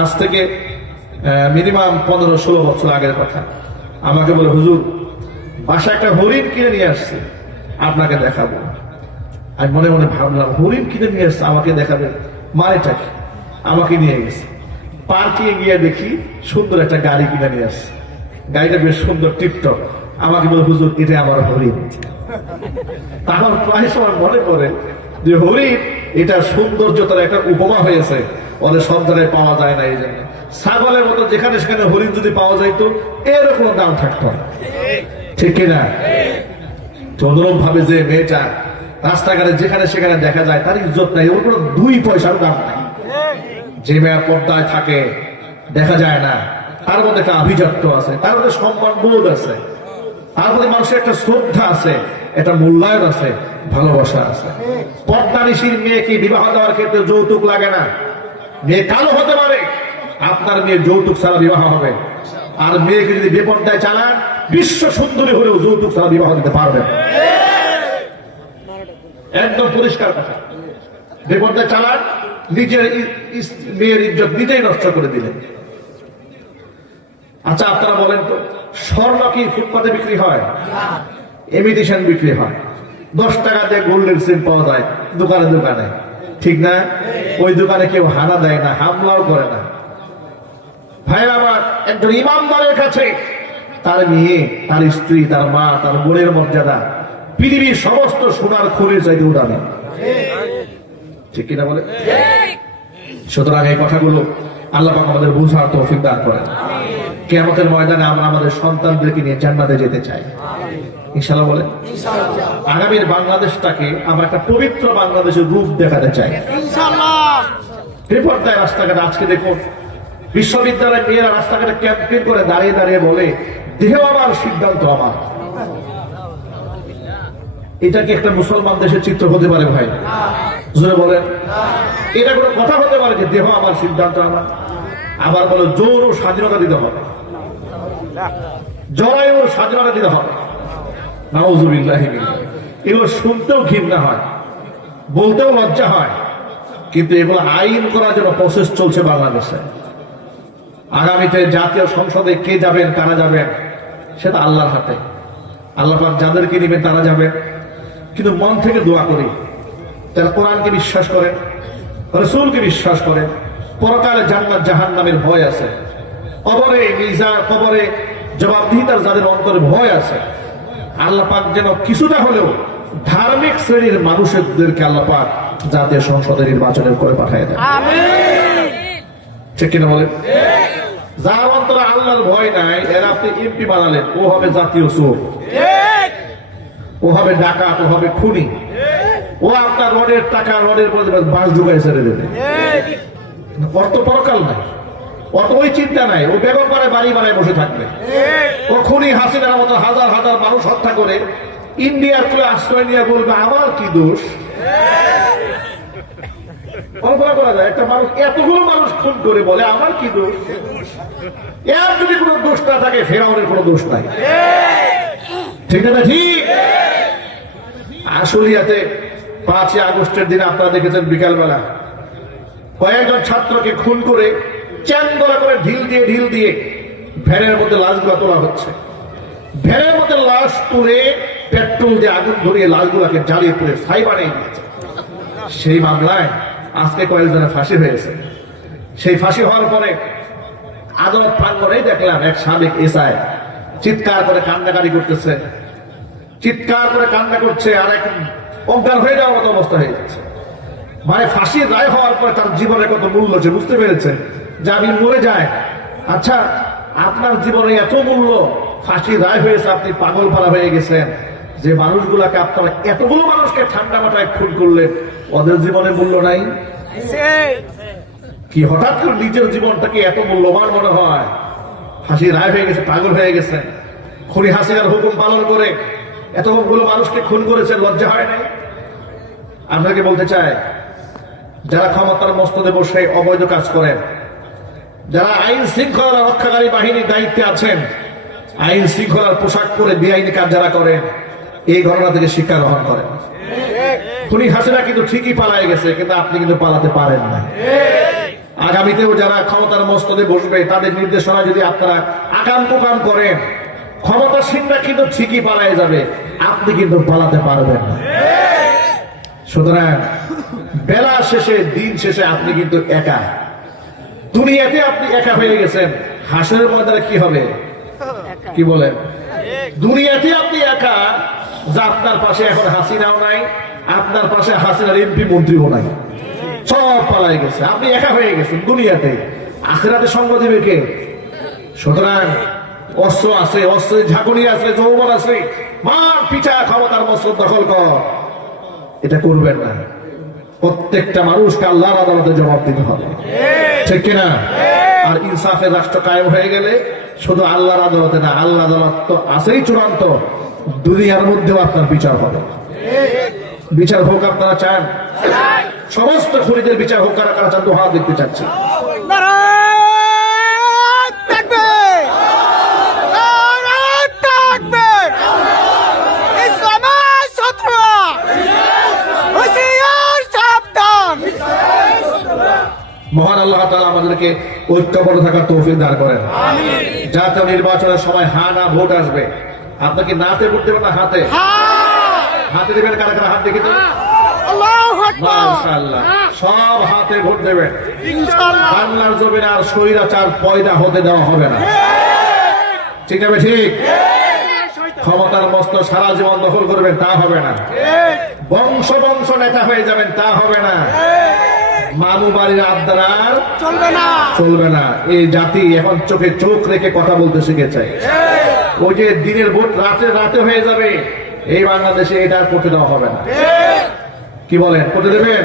আজ থেকে মিনিমাম 15-16 বছর আগের কথা, আমাকে বলে, হুজুর বাসা একটা হরিণ কিনে নিয়ে আসছে, আপনাকে দেখাবো। আমি মনে মনে ভাবলাম, হরিণ কিনে নিয়ে আসছে, আমাকে দেখাবে, মারেটাকে। আমাকে নিয়ে গেছে, পার্কে গিয়ে দেখি সুন্দর একটা গাড়ি কিনে নিয়ে আসছে। গাড়িটা বেশ সুন্দর, টিপটপ। আমাকে বলে, হুজুর এটা আমার হরিণ। আমার প্রায় সময় মনে পড়ে যে হরিণ এটা সৌন্দর্যতার একটা উপমা হয়েছে, ওদের সব জায়গায় পাওয়া যায় না। এই জন্য ছাগলের মতো যেখানে সেখানে হরিণ যদি পাওয়া যাইতো, এরকম দাম থাকতো। ঠিক কিনা? অনুরূপ ভাবে যে মেয়েটা রাস্তাঘাটে যেখানে সেখানে দেখা যায়, তার ইজ্জত নাই, ওর কোনো 2 পয়সার দাম নাই। যে মেয়ের পর্দায় থাকে, দেখা যায় না, তার মধ্যে একটা আভিজাত্য আছে, তার মধ্যে সম্মান বোধ আছে, তার মধ্যে মানুষের একটা শ্রদ্ধা আছে, একটা মূল্যায়ন আছে, ভালোবাসা আছে। পর্দানিশীর মেয়েকে বিবাহ দেওয়ার ক্ষেত্রে যৌতুক লাগে না। মেয়ে কালো হতে পারে, আপনার মেয়ে যৌতুক ছাড়া বিবাহ হবে। আর মেয়েকে যদি বেপর্দায় চালান, বিশ্ব সুন্দরী হলেও যৌতুক ছাড়া বিবাহ দিতে পারবেন। একদম পরিষ্কার কথা। বেপর্দায় চালান, নিজের মেয়ের ইজ্জত নিজেই নষ্ট করে দিলেন। আচ্ছা আপনারা বলেন তো, স্বর্ণ কি ফুটপাতে বিক্রি হয়? ইমিটেশন বিক্রি হয়। 10 টাকা দিয়ে গোল্ডের চেন পাওয়া যায় দোকানে দোকানে। ঠিক না? ওই দোকানে কেউ হানা দেয় না, হামলাও করে না। ভাই আমার, একজন ইমামদারের কাছে তার মেয়ে, তার স্ত্রী, তার মা, তার বোনের মর্যাদা পৃথিবীর সমস্ত সোনার খনির চাইতে দামি। ঠিক কিনা বলে? সুতরাং এই কথাগুলো আল্লাহ পাক আমাদের বুঝার তৌফিক দান করেন। কিয়ামতের ময়দানে আমরা আমাদের সন্তানদেরকে নিয়ে জান্নাতে যেতে চাই, ইনশাআল্লাহ বলেন। আগামীর বাংলাদেশটাকে আমরা একটা পবিত্র বাংলাদেশের রূপ দেখাতে চাই, ইনশাআল্লাহ। বেপরদায় রাস্তাঘাটে আজকে দেখুন, বিশ্ববিদ্যালয়ের মেয়েরা রাস্তাঘাটে ক্যাম্পেইন করে দাঁড়িয়ে দাঁড়িয়ে বলে, দেহ আমার, সিদ্ধান্ত আমার। এটা কি একটা মুসলমান দেশের চিত্র হতে পারে ভাই? জোরে বলেন। এটা কোনো কথা হতে পারে যে দেহ আমার, সিদ্ধান্ত আমার? আবার বলো জোর ও স্বাধীনতা দিতে হবে, জরায়ু ও স্বাধীনতা দিতে হবে। নাউজুবিল্লাহ। এগুলো শুনতেও ঘৃণা হয়, বলতেও লজ্জা হয়, কিন্তু এগুলো আইন করার জন্য প্রসেস চলছে বাংলাদেশে। আগামীতে জাতীয় সংসদে কে যাবেন, কারা যাবেন, সেটা আল্লাহর হাতে। আল্লাহ পাক যাদেরকে নেবেন তারা যাবেন। কিন্তু মন থেকে দোয়া করি, যারা কোরআনকে বিশ্বাস করেন, রাসূলকে বিশ্বাস করেন, পরকালে জান্নাত জাহান্নামের ভয় আছে, কবরে মিজান, কবরে জবাবদিহিতার যাদের অন্তরে ভয় আছে, আল্লাহ পাক যেন কিছুটা হলেও ধার্মিক শ্রেণীর মানুষদেরকে আল্লাহ পাক জাতীয় সংসদে নির্বাচনের করে পাঠিয়ে দেন। ঠিক কিনা বলেন? যার অন্তরে আল্লাহর ভয় নাই, এরা আপনি এমপি বানালেন, ও হবে জাতীয় চোর, ও হবে ডাকাত, ও হবে খুনি, ও আপনার রডের টাকা রডের বাস ঢুকাই ছেড়ে দেবে। ওর তো পরকাল নাই, ওর তো ওই চিন্তা নাই, ও বেগম পাড়ে বাড়ি বানায় বসে থাকবে। ও খুনি হাসিনার মতো হাজার হাজার মানুষ হত্যা করে ইন্ডিয়ার তুলে আশ্রয় নিয়ে বলবে আমার কি দোষ। কল্পনা করা যায় একটা মানুষ এতগুলো মানুষ খুন করে বলে আমার কি দোষ। এর যদি কোনো দোষ না থাকে, ফেরাউনের কোনো দোষ নাই। ঠিক না? ঠিক। আশুলিয়াতে 5ই আগস্টের দিন আপনারা দেখেছেন বিকালবেলা কয়েকজন ছাত্রকে খুন করে চ্যাংদোলা করে ঢিল দিয়ে ভ্যানের মধ্যে লাশগুলা তোলা হচ্ছে। ভ্যানের মধ্যে লাশ তুলে পেট্রোল দিয়ে আগুন ধরিয়ে লাশগুলাকে জ্বালিয়ে পুড়ে ছাই বানিয়ে দিয়েছে। সেই মামলায় আজকে কয়েকজনের ফাঁসি হয়েছে। সেই ফাঁসি হওয়ার পরে আদালত প্রাঙ্গণেই দেখলাম এক সাবেক এসআই চিৎকার করে কান্নাকারি করতেছে, চিৎকার করে কান্না করছে, আর এক অজ্ঞান হয়ে যাওয়ার মতো অবস্থা হয়ে যাচ্ছে। মানে ফাঁসির রায় হওয়ার পরে তার জীবনের কত মূল্য সে বুঝতে পেরেছে যে আমি মরে যাই। আচ্ছা, আপনার জীবনে এত মূল্য, ফাঁসির রায় হয়েছে, আপনি পাগল পাড়া হয়ে গেছেন, যে মানুষগুলাকে আপনারা এতগুলো মানুষকে ঠান্ডা মাথায় খুন করলেন, ওদের জীবনে মূল্য নাই কি? হঠাৎ করে নিজের জীবনটাকে এত মূল্যবান মনে হয়? ফাঁসির রায় হয়ে গেছে, পাগল হয়ে গেছে, খুনি হাসিনার হুকুম পালন করে এতগুলো মানুষকে খুন করেছেন, লজ্জা হয় নাই? আপনাকে বলতে চাই, যারা ক্ষমতার মস্তদে বসে অবৈধ কাজ করেন, যারা আইন শৃঙ্খলা রক্ষাকারী বাহিনীর দায়িত্বে আছেন, আইন শৃঙ্খলার পোশাক পরে বেআইনি কাজ যারা করেন, এই ঘটনা থেকে শিক্ষা গ্রহণ করেন। খুনি হাসিনা কিন্তু ঠিকই পালায় গেছে, কিন্তু আপনি কিন্তু পালাতে পারেন না। আগামীতেও যারা ক্ষমতার মস্তদে বসবে, তাদের নির্দেশনা যদি আপনারা আকাম কুকাম করেন, ক্ষমতাসীনরা কিন্তু ঠিকই পালায় যাবে, আপনি কিন্তু পালাতে পারবেন না। সুতরাং বেলা শেষে, দিন শেষে আপনি কিন্তু একা। দুনিয়াতে আপনি একা হয়ে গেছেন, হাসরের ময়দানে কি হবে? কি বলেন? দুনিয়াতে আপনি একা, যা আপনার পাশে এখন হাসিনাও নাই, আপনার পাশে হাসিনার এমপি মন্ত্রীও নাই, সব পালাই গেছে, আপনি একা হয়ে গেছেন দুনিয়াতে। আখিরাতে সঙ্গ দিবে কে? সুতরাং অস্ত্র আছে, অস্ত্রের ঝাঁকুনি আছে, যৌবন আছে, মার পিঠা ক্ষমতার মসনদ দখল কর, এটা করবেন না। প্রত্যেকটা মানুষকে আল্লাহর আদালতে জবাব দিতে হবে, ঠিক কিনা? আর ইনসাফের রাষ্ট্র কায়েম হয়ে গেলে শুধু আল্লাহর আদালতে না, আল্লাহ আদালত তো আছেই চূড়ান্ত, দুনিয়ার মধ্যেও আপনার বিচার হবে। বিচার হোক আপনারা চান? সমস্ত খুনিদের বিচার হোক। কারা কারা চান? হাত দেখতে চাচ্ছি। মহান আল্লাহ তাআলা আমাদেরকে ঐক্যবদ্ধ থাকার তৌফিক দান করেন। জাতীয় নির্বাচনের সময় হা না ভোট আসবে, আপনাকে নাতে ভোট দেবেন না হাতে? হাতে দেবেন। কারা কারা হাত দেখে দেবেন? মাশাআল্লাহ, সব হাতে ভোট দেবেন। বাংলার জমিনে আর স্বৈরাচার পয়দা হতে দেওয়া হবে না, ঠিক আছে? ঠিক। ক্ষমতার মস্ত সারা জীবন দখল করবেন, তা হবে না। বংশ বংশ নেতা হয়ে যাবেন, তা হবে না। মামু বাড়ির আবদার চলবে না। এই জাতি এখন চোখে চোখ রেখে কথা বলতে শিখেছে। ওই যে দিনের ভোট রাতে রাতে হয়ে যাবে, এই বাংলাদেশে এটা করতে দেওয়া হবে না। কি বলেন? করতে দেবেন?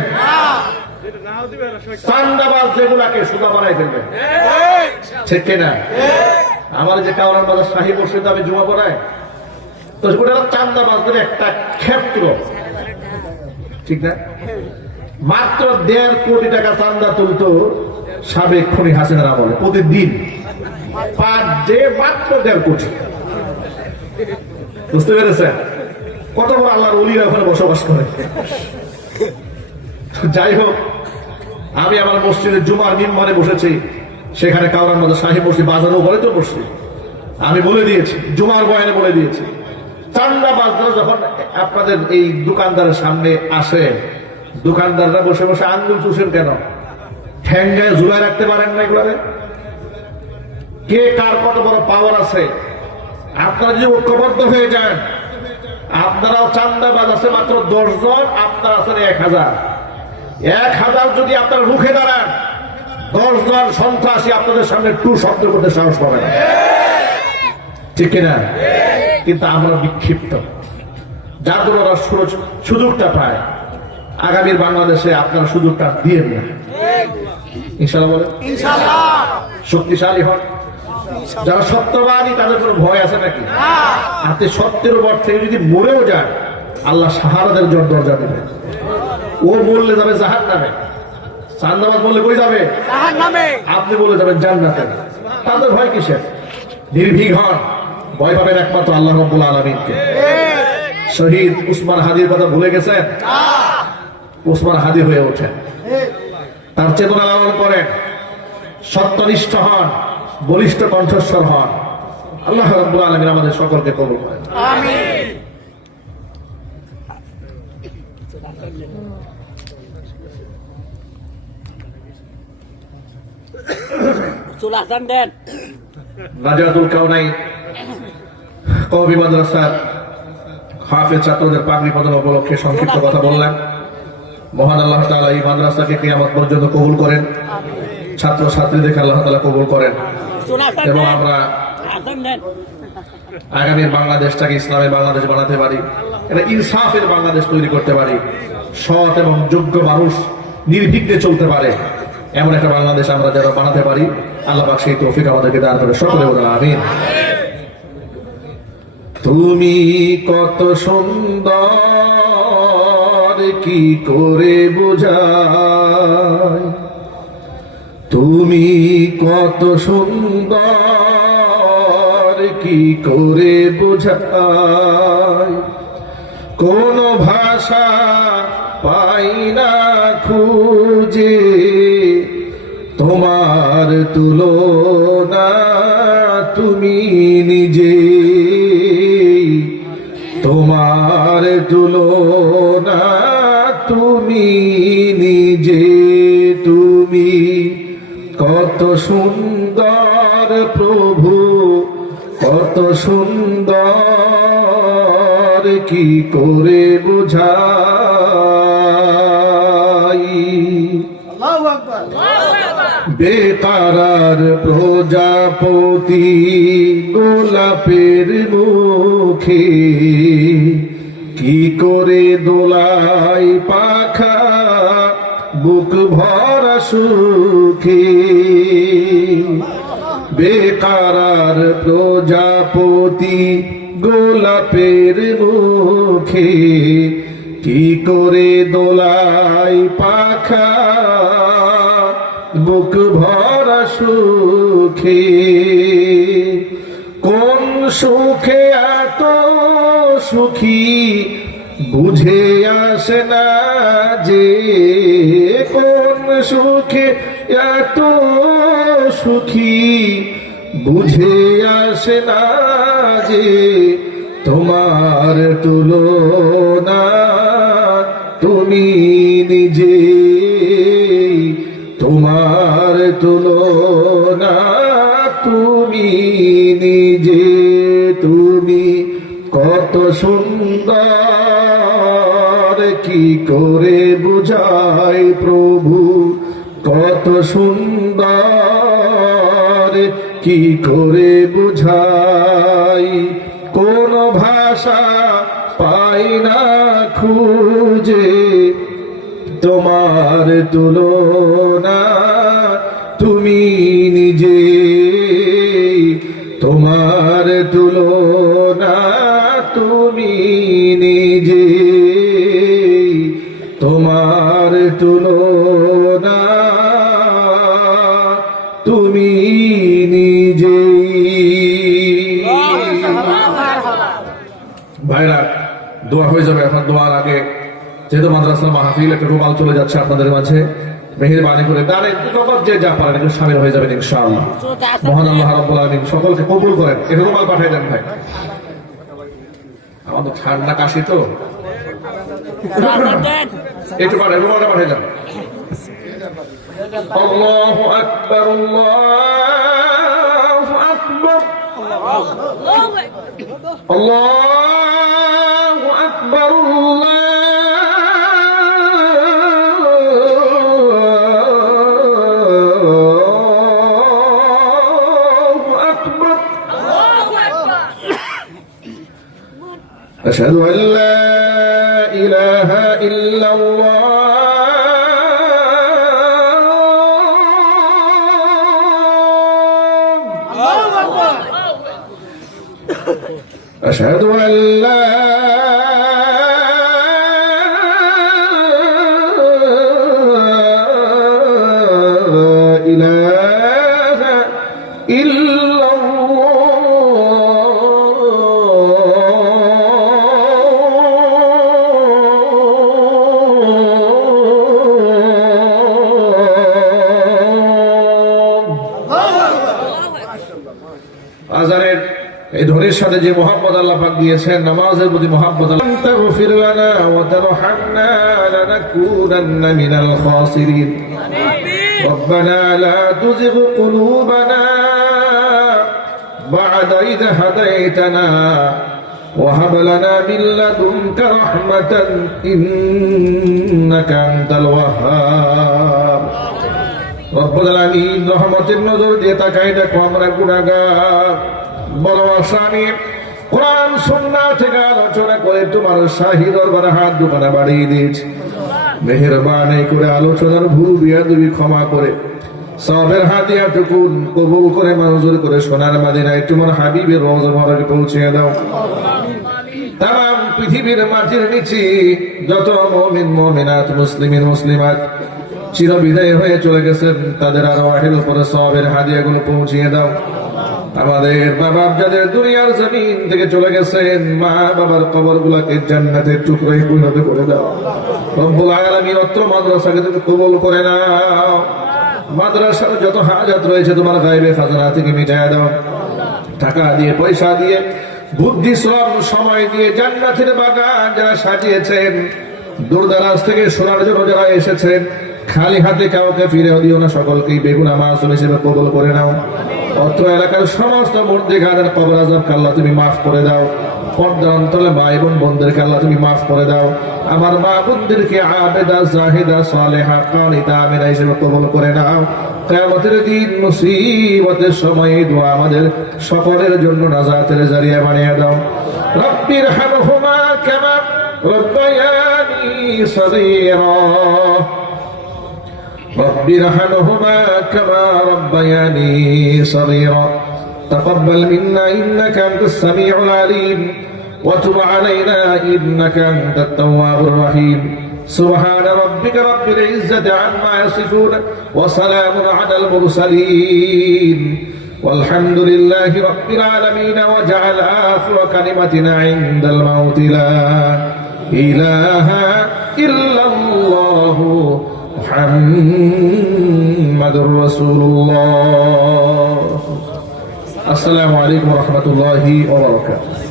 চান্দাবাজ যেগুলাকে সুদা বানাই ফেলবেন, ঠিক কিনা? আমার যে কাওরান বাজার শাহী মসজিদে আমি জুমা পড়াই, তো ওটা চান্দাবাজদের একটা ক্ষেত্র, ঠিক না? মাত্র 1.5 কোটি টাকা চান্দা তুলতো সাবেক খনি হাসিনার আমলে প্রতিদিন, পার ডে মাত্র 1.5 কোটি। বুঝতে পেরেছেন কত বড় আল্লাহর ওলিরা ওখানে বসবাস করে। যাই হোক, আমি আমার মসজিদের জুমার মিম্বরে বসেছি, সেখানে কাউরান বাজার শাহী মসজিদ বাজারও বলে তো বসছি, আমি বলে দিয়েছি, জুমার বয়ানে বলে দিয়েছি, চান্দাবাজরা যখন আপনাদের এই দোকানদারের সামনে আসে, দোকানদাররা বসে বসে আঙ্গুল চুষেন কেন? ঠ্যাঙ্গায় ঝুলায় রাখতে পারেন না এগুলারে? কে কার কত বড় পাওয়ার আছে? আপনারা যদি ঐক্যবদ্ধ হয়ে যান, আপনারাও চান্দাবাজ আছে মাত্র 10 জন, আপনারা আছেন 1000। 1000 যদি আপনারা রুখে দাঁড়ান, 10 জন সন্ত্রাসী আপনাদের সামনে টু শব্দ করতে সাহস পাবে না, ঠিক কিনা? কিন্তু আমরা বিক্ষিপ্ত, যার জন্য ওরা সুযোগটা পায়। আগামীর বাংলাদেশে আপনারা সুযোগটা দিয়েন না, ইনশাআল্লাহ বলেন, শক্তিশালী হন। যারা সত্যবাদী তাদের কোনো ভয় আছে নাকি? আপনি সত্যের উপর থেকে যদি মরেও যান, আল্লাহ সাহারাদের দরজা দেবে। ও বললে যাবে জাহান্নামে, চান্দাবাজ বললে কই যাবে? জাহান্নামে। আপনি বলে যাবেন জান্নাতে। তাদের ভয় কিসের? নির্ভীক হন, ভয় পাবেন একমাত্র আল্লাহ রাব্বুল আলামিনকে। শহীদ উসমান হাদির কথা ভুলে গেছেন? উসমান হাদি হয়ে ওঠেন, তার চেতনা লালন করেন, সত্যনিষ্ঠ হন, বলিষ্ঠ কণ্ঠস্বর হন। আল্লাহ রাব্বুল আলামিন আমাদের সকলকে কবুল করেন, আমিন। রাজাতুল কাউনাইন কওমি মাদ্রাসার হাফেজ ছাত্রদের পাগড়ি প্রদান উপলক্ষে সংক্ষিপ্ত কথা বললাম। মহান আল্লাহ তাআলা এই মাদ্রাসাকে কিয়ামত পর্যন্ত কবুল করেন, ছাত্র ছাত্রীদেরকে আল্লাহ তাআলা কবুল করেন, এবং আমরা আগামীর বাংলাদেশটাকে ইসলামের বাংলাদেশ বানাতে পারি, এটা ইনসাফের বাংলাদেশ তৈরি করতে পারি, সৎ এবং যোগ্য মানুষ নির্বিঘ্নে চলতে পারে এমন একটা বাংলাদেশ আমরা যারা বানাতে পারি, আল্লাহ পাক সেই তৌফিক আমাদেরকে দান করে। সকলে বলেন আমিন। তুমি কত সুন্দর কি করে বোঝাই, তুমি কত সুন্দর কি করে বোঝাই, কোন ভাষা পাই না খুঁজে তোমার তুলনা তুমি নিজে, তোমার তুলনা তুমি নিজে। তুমি কত সুন্দর প্রভু, কত সুন্দর কি করে বোঝাই, বেকারার প্রজাপতি গোলাপের মুখে কি করে দোলাই পাখা বুক ভরা সুখে, বেকারার প্রজাপতি গোলাপের মুখে কি করে দোলাই পাখা বুক ভরা সুখে, কোন সুখে এত সুখী বুঝে আসে না যে, কোন সুখে এত সুখী বুঝে আসে না যে, তোমার তুলনা তুমি নিজে, তোমার তুলনা তুমি নিজে। তুমি কত সুন্দর কি করে বুঝাই প্রভু, কত সুন্দর কি করে বুঝাই, কোন ভাষা পাই না খুঁজে তোমার তুলনা তুমি নিজে, তোমার তুলনা তুমি তুমি নিজেই। ভাইরা, দোয়া হয়ে যাবে এখন। দোয়ার আগে যেহেতু মাদ্রাসা মাহফিল, একটা রুমাল চলে যাচ্ছে আপনাদের মাঝে, মেহেরবানি করে দাঁড়ে যে যা পারেন একটু শামিল হয়ে যাবেন ইনশাআল্লাহ। মহান আল্লাহ রাব্বুল আলামিন সকলকে কবুল করেন। একটু রুমাল পাঠিয়ে দেন ভাই, আমাদের ঠান্ডা কাশি তো, একটু পাঠায় রুমালটা পাঠিয়ে দেন। আল্লাহু আকবার, আল্লাহু আকবার, আল্লাহু আকবার, أشهد أن لا إله إلا الله، أشهد أن لا إله إلا আজানের এই ধ্বনির সাথে যে মুহাব্বত আল্লাহ পাক দিয়েছেন, নামাজের প্রতি মুহাব্বত, তাগফির লানা ওয়া তারহামনা লানাকুনান্না মিনাল খাসিরিন। রব্বানা লা তুযিগ কুলুবানা বা'দা ইয হাদাইতানা ওয়া হাব লানা মিন লাদুনকা রাহমাতান ইন্নাকা আনতাল ওয়াহ্হাব। রব্বুল আলামিন, রহমতের নজর দিয়ে তাকাই দেখো, আমরা গুনাহগার, বড় আসামি। কোরআন সুন্নাহ থেকে আলোচনা করে তোমার শাহী দরবারে হাত দুখানা বাড়িয়ে দিয়েছি। মেহেরবানি করে আলোচনার ভুল বিয়াদবি ক্ষমা করে সওয়াবের হাদিয়াটুকু কবুল করে মঞ্জুর করে সোনার মদিনায় তোমার হাবিবের রওজা মুবারকে পৌঁছে দাও। তাম পৃথিবীর মাটির নিচে যত মুমিন মুমিনাত, মুসলিমিন মুসলিমাত চির বিদায় হয়ে চলে গেছেন, তাদের আরওয়াহের উপরে সওয়াবের হাদিয়াগুলো পৌঁছিয়ে দাও। আমাদের মা বাপ যাদের দুনিয়ার জমিন থেকে চলে গেছেন, মা বাবার কবরগুলোকে জান্নাতের টুকরায় পরিণত করে দাও। রব্বুল আলামিন, অত্র মাদ্রাসাকে তুমি কবুল করে নাও। মাদ্রাসার যত হাজাত রয়েছে তোমার গায়বে খাজানা থেকে মিটায়া দাও। টাকা দিয়ে, পয়সা দিয়ে, বুদ্ধি, শ্রম, সময় দিয়ে জান্নাতের বাগান যারা সাজিয়েছেন, দূরদরাজ থেকে শোনার জন্য যারা এসেছেন, খালি হাতে কাউকে ফিরে দিও না, সকলকেই বেগুনা মাসুম হিসেবে কবুল করে নাও। অত্র এলাকার সমস্ত মুর্দেগাদের কবর আযাবকে আল্লাহ তুমি মাফ করে দাও। পর্দার অন্তরে মা এবং বোনদেরকে আল্লাহ তুমি মাফ করে দাও। আমার মা বোনদেরকে আবেদা, জাহিদা, সালেহা, কানিতা, আমিনা হিসেবে কবুল করে নাও। কিয়ামতের দিন মুসিবতের সময় দোয়া আমাদের সকলের জন্য নাজাতের জারিয়া বানিয়ে দাও। রব্বির হামহুমা কামা রব্বায়ানি সগীরা, رب ارحمهما كما ربياني صغيرا. تقبل منا إنك أنت السميع العليم وتب علينا إنك أنت التواب الرحيم. سبحان ربك رب العزة عما يصفون وسلام على المرسلين والحمد لله رب العالمين. وجعل آخر كلمتنا عند الموت لا إله إلا الله محمد رسول الله. السلام عليكم ورحمة الله وبركاته.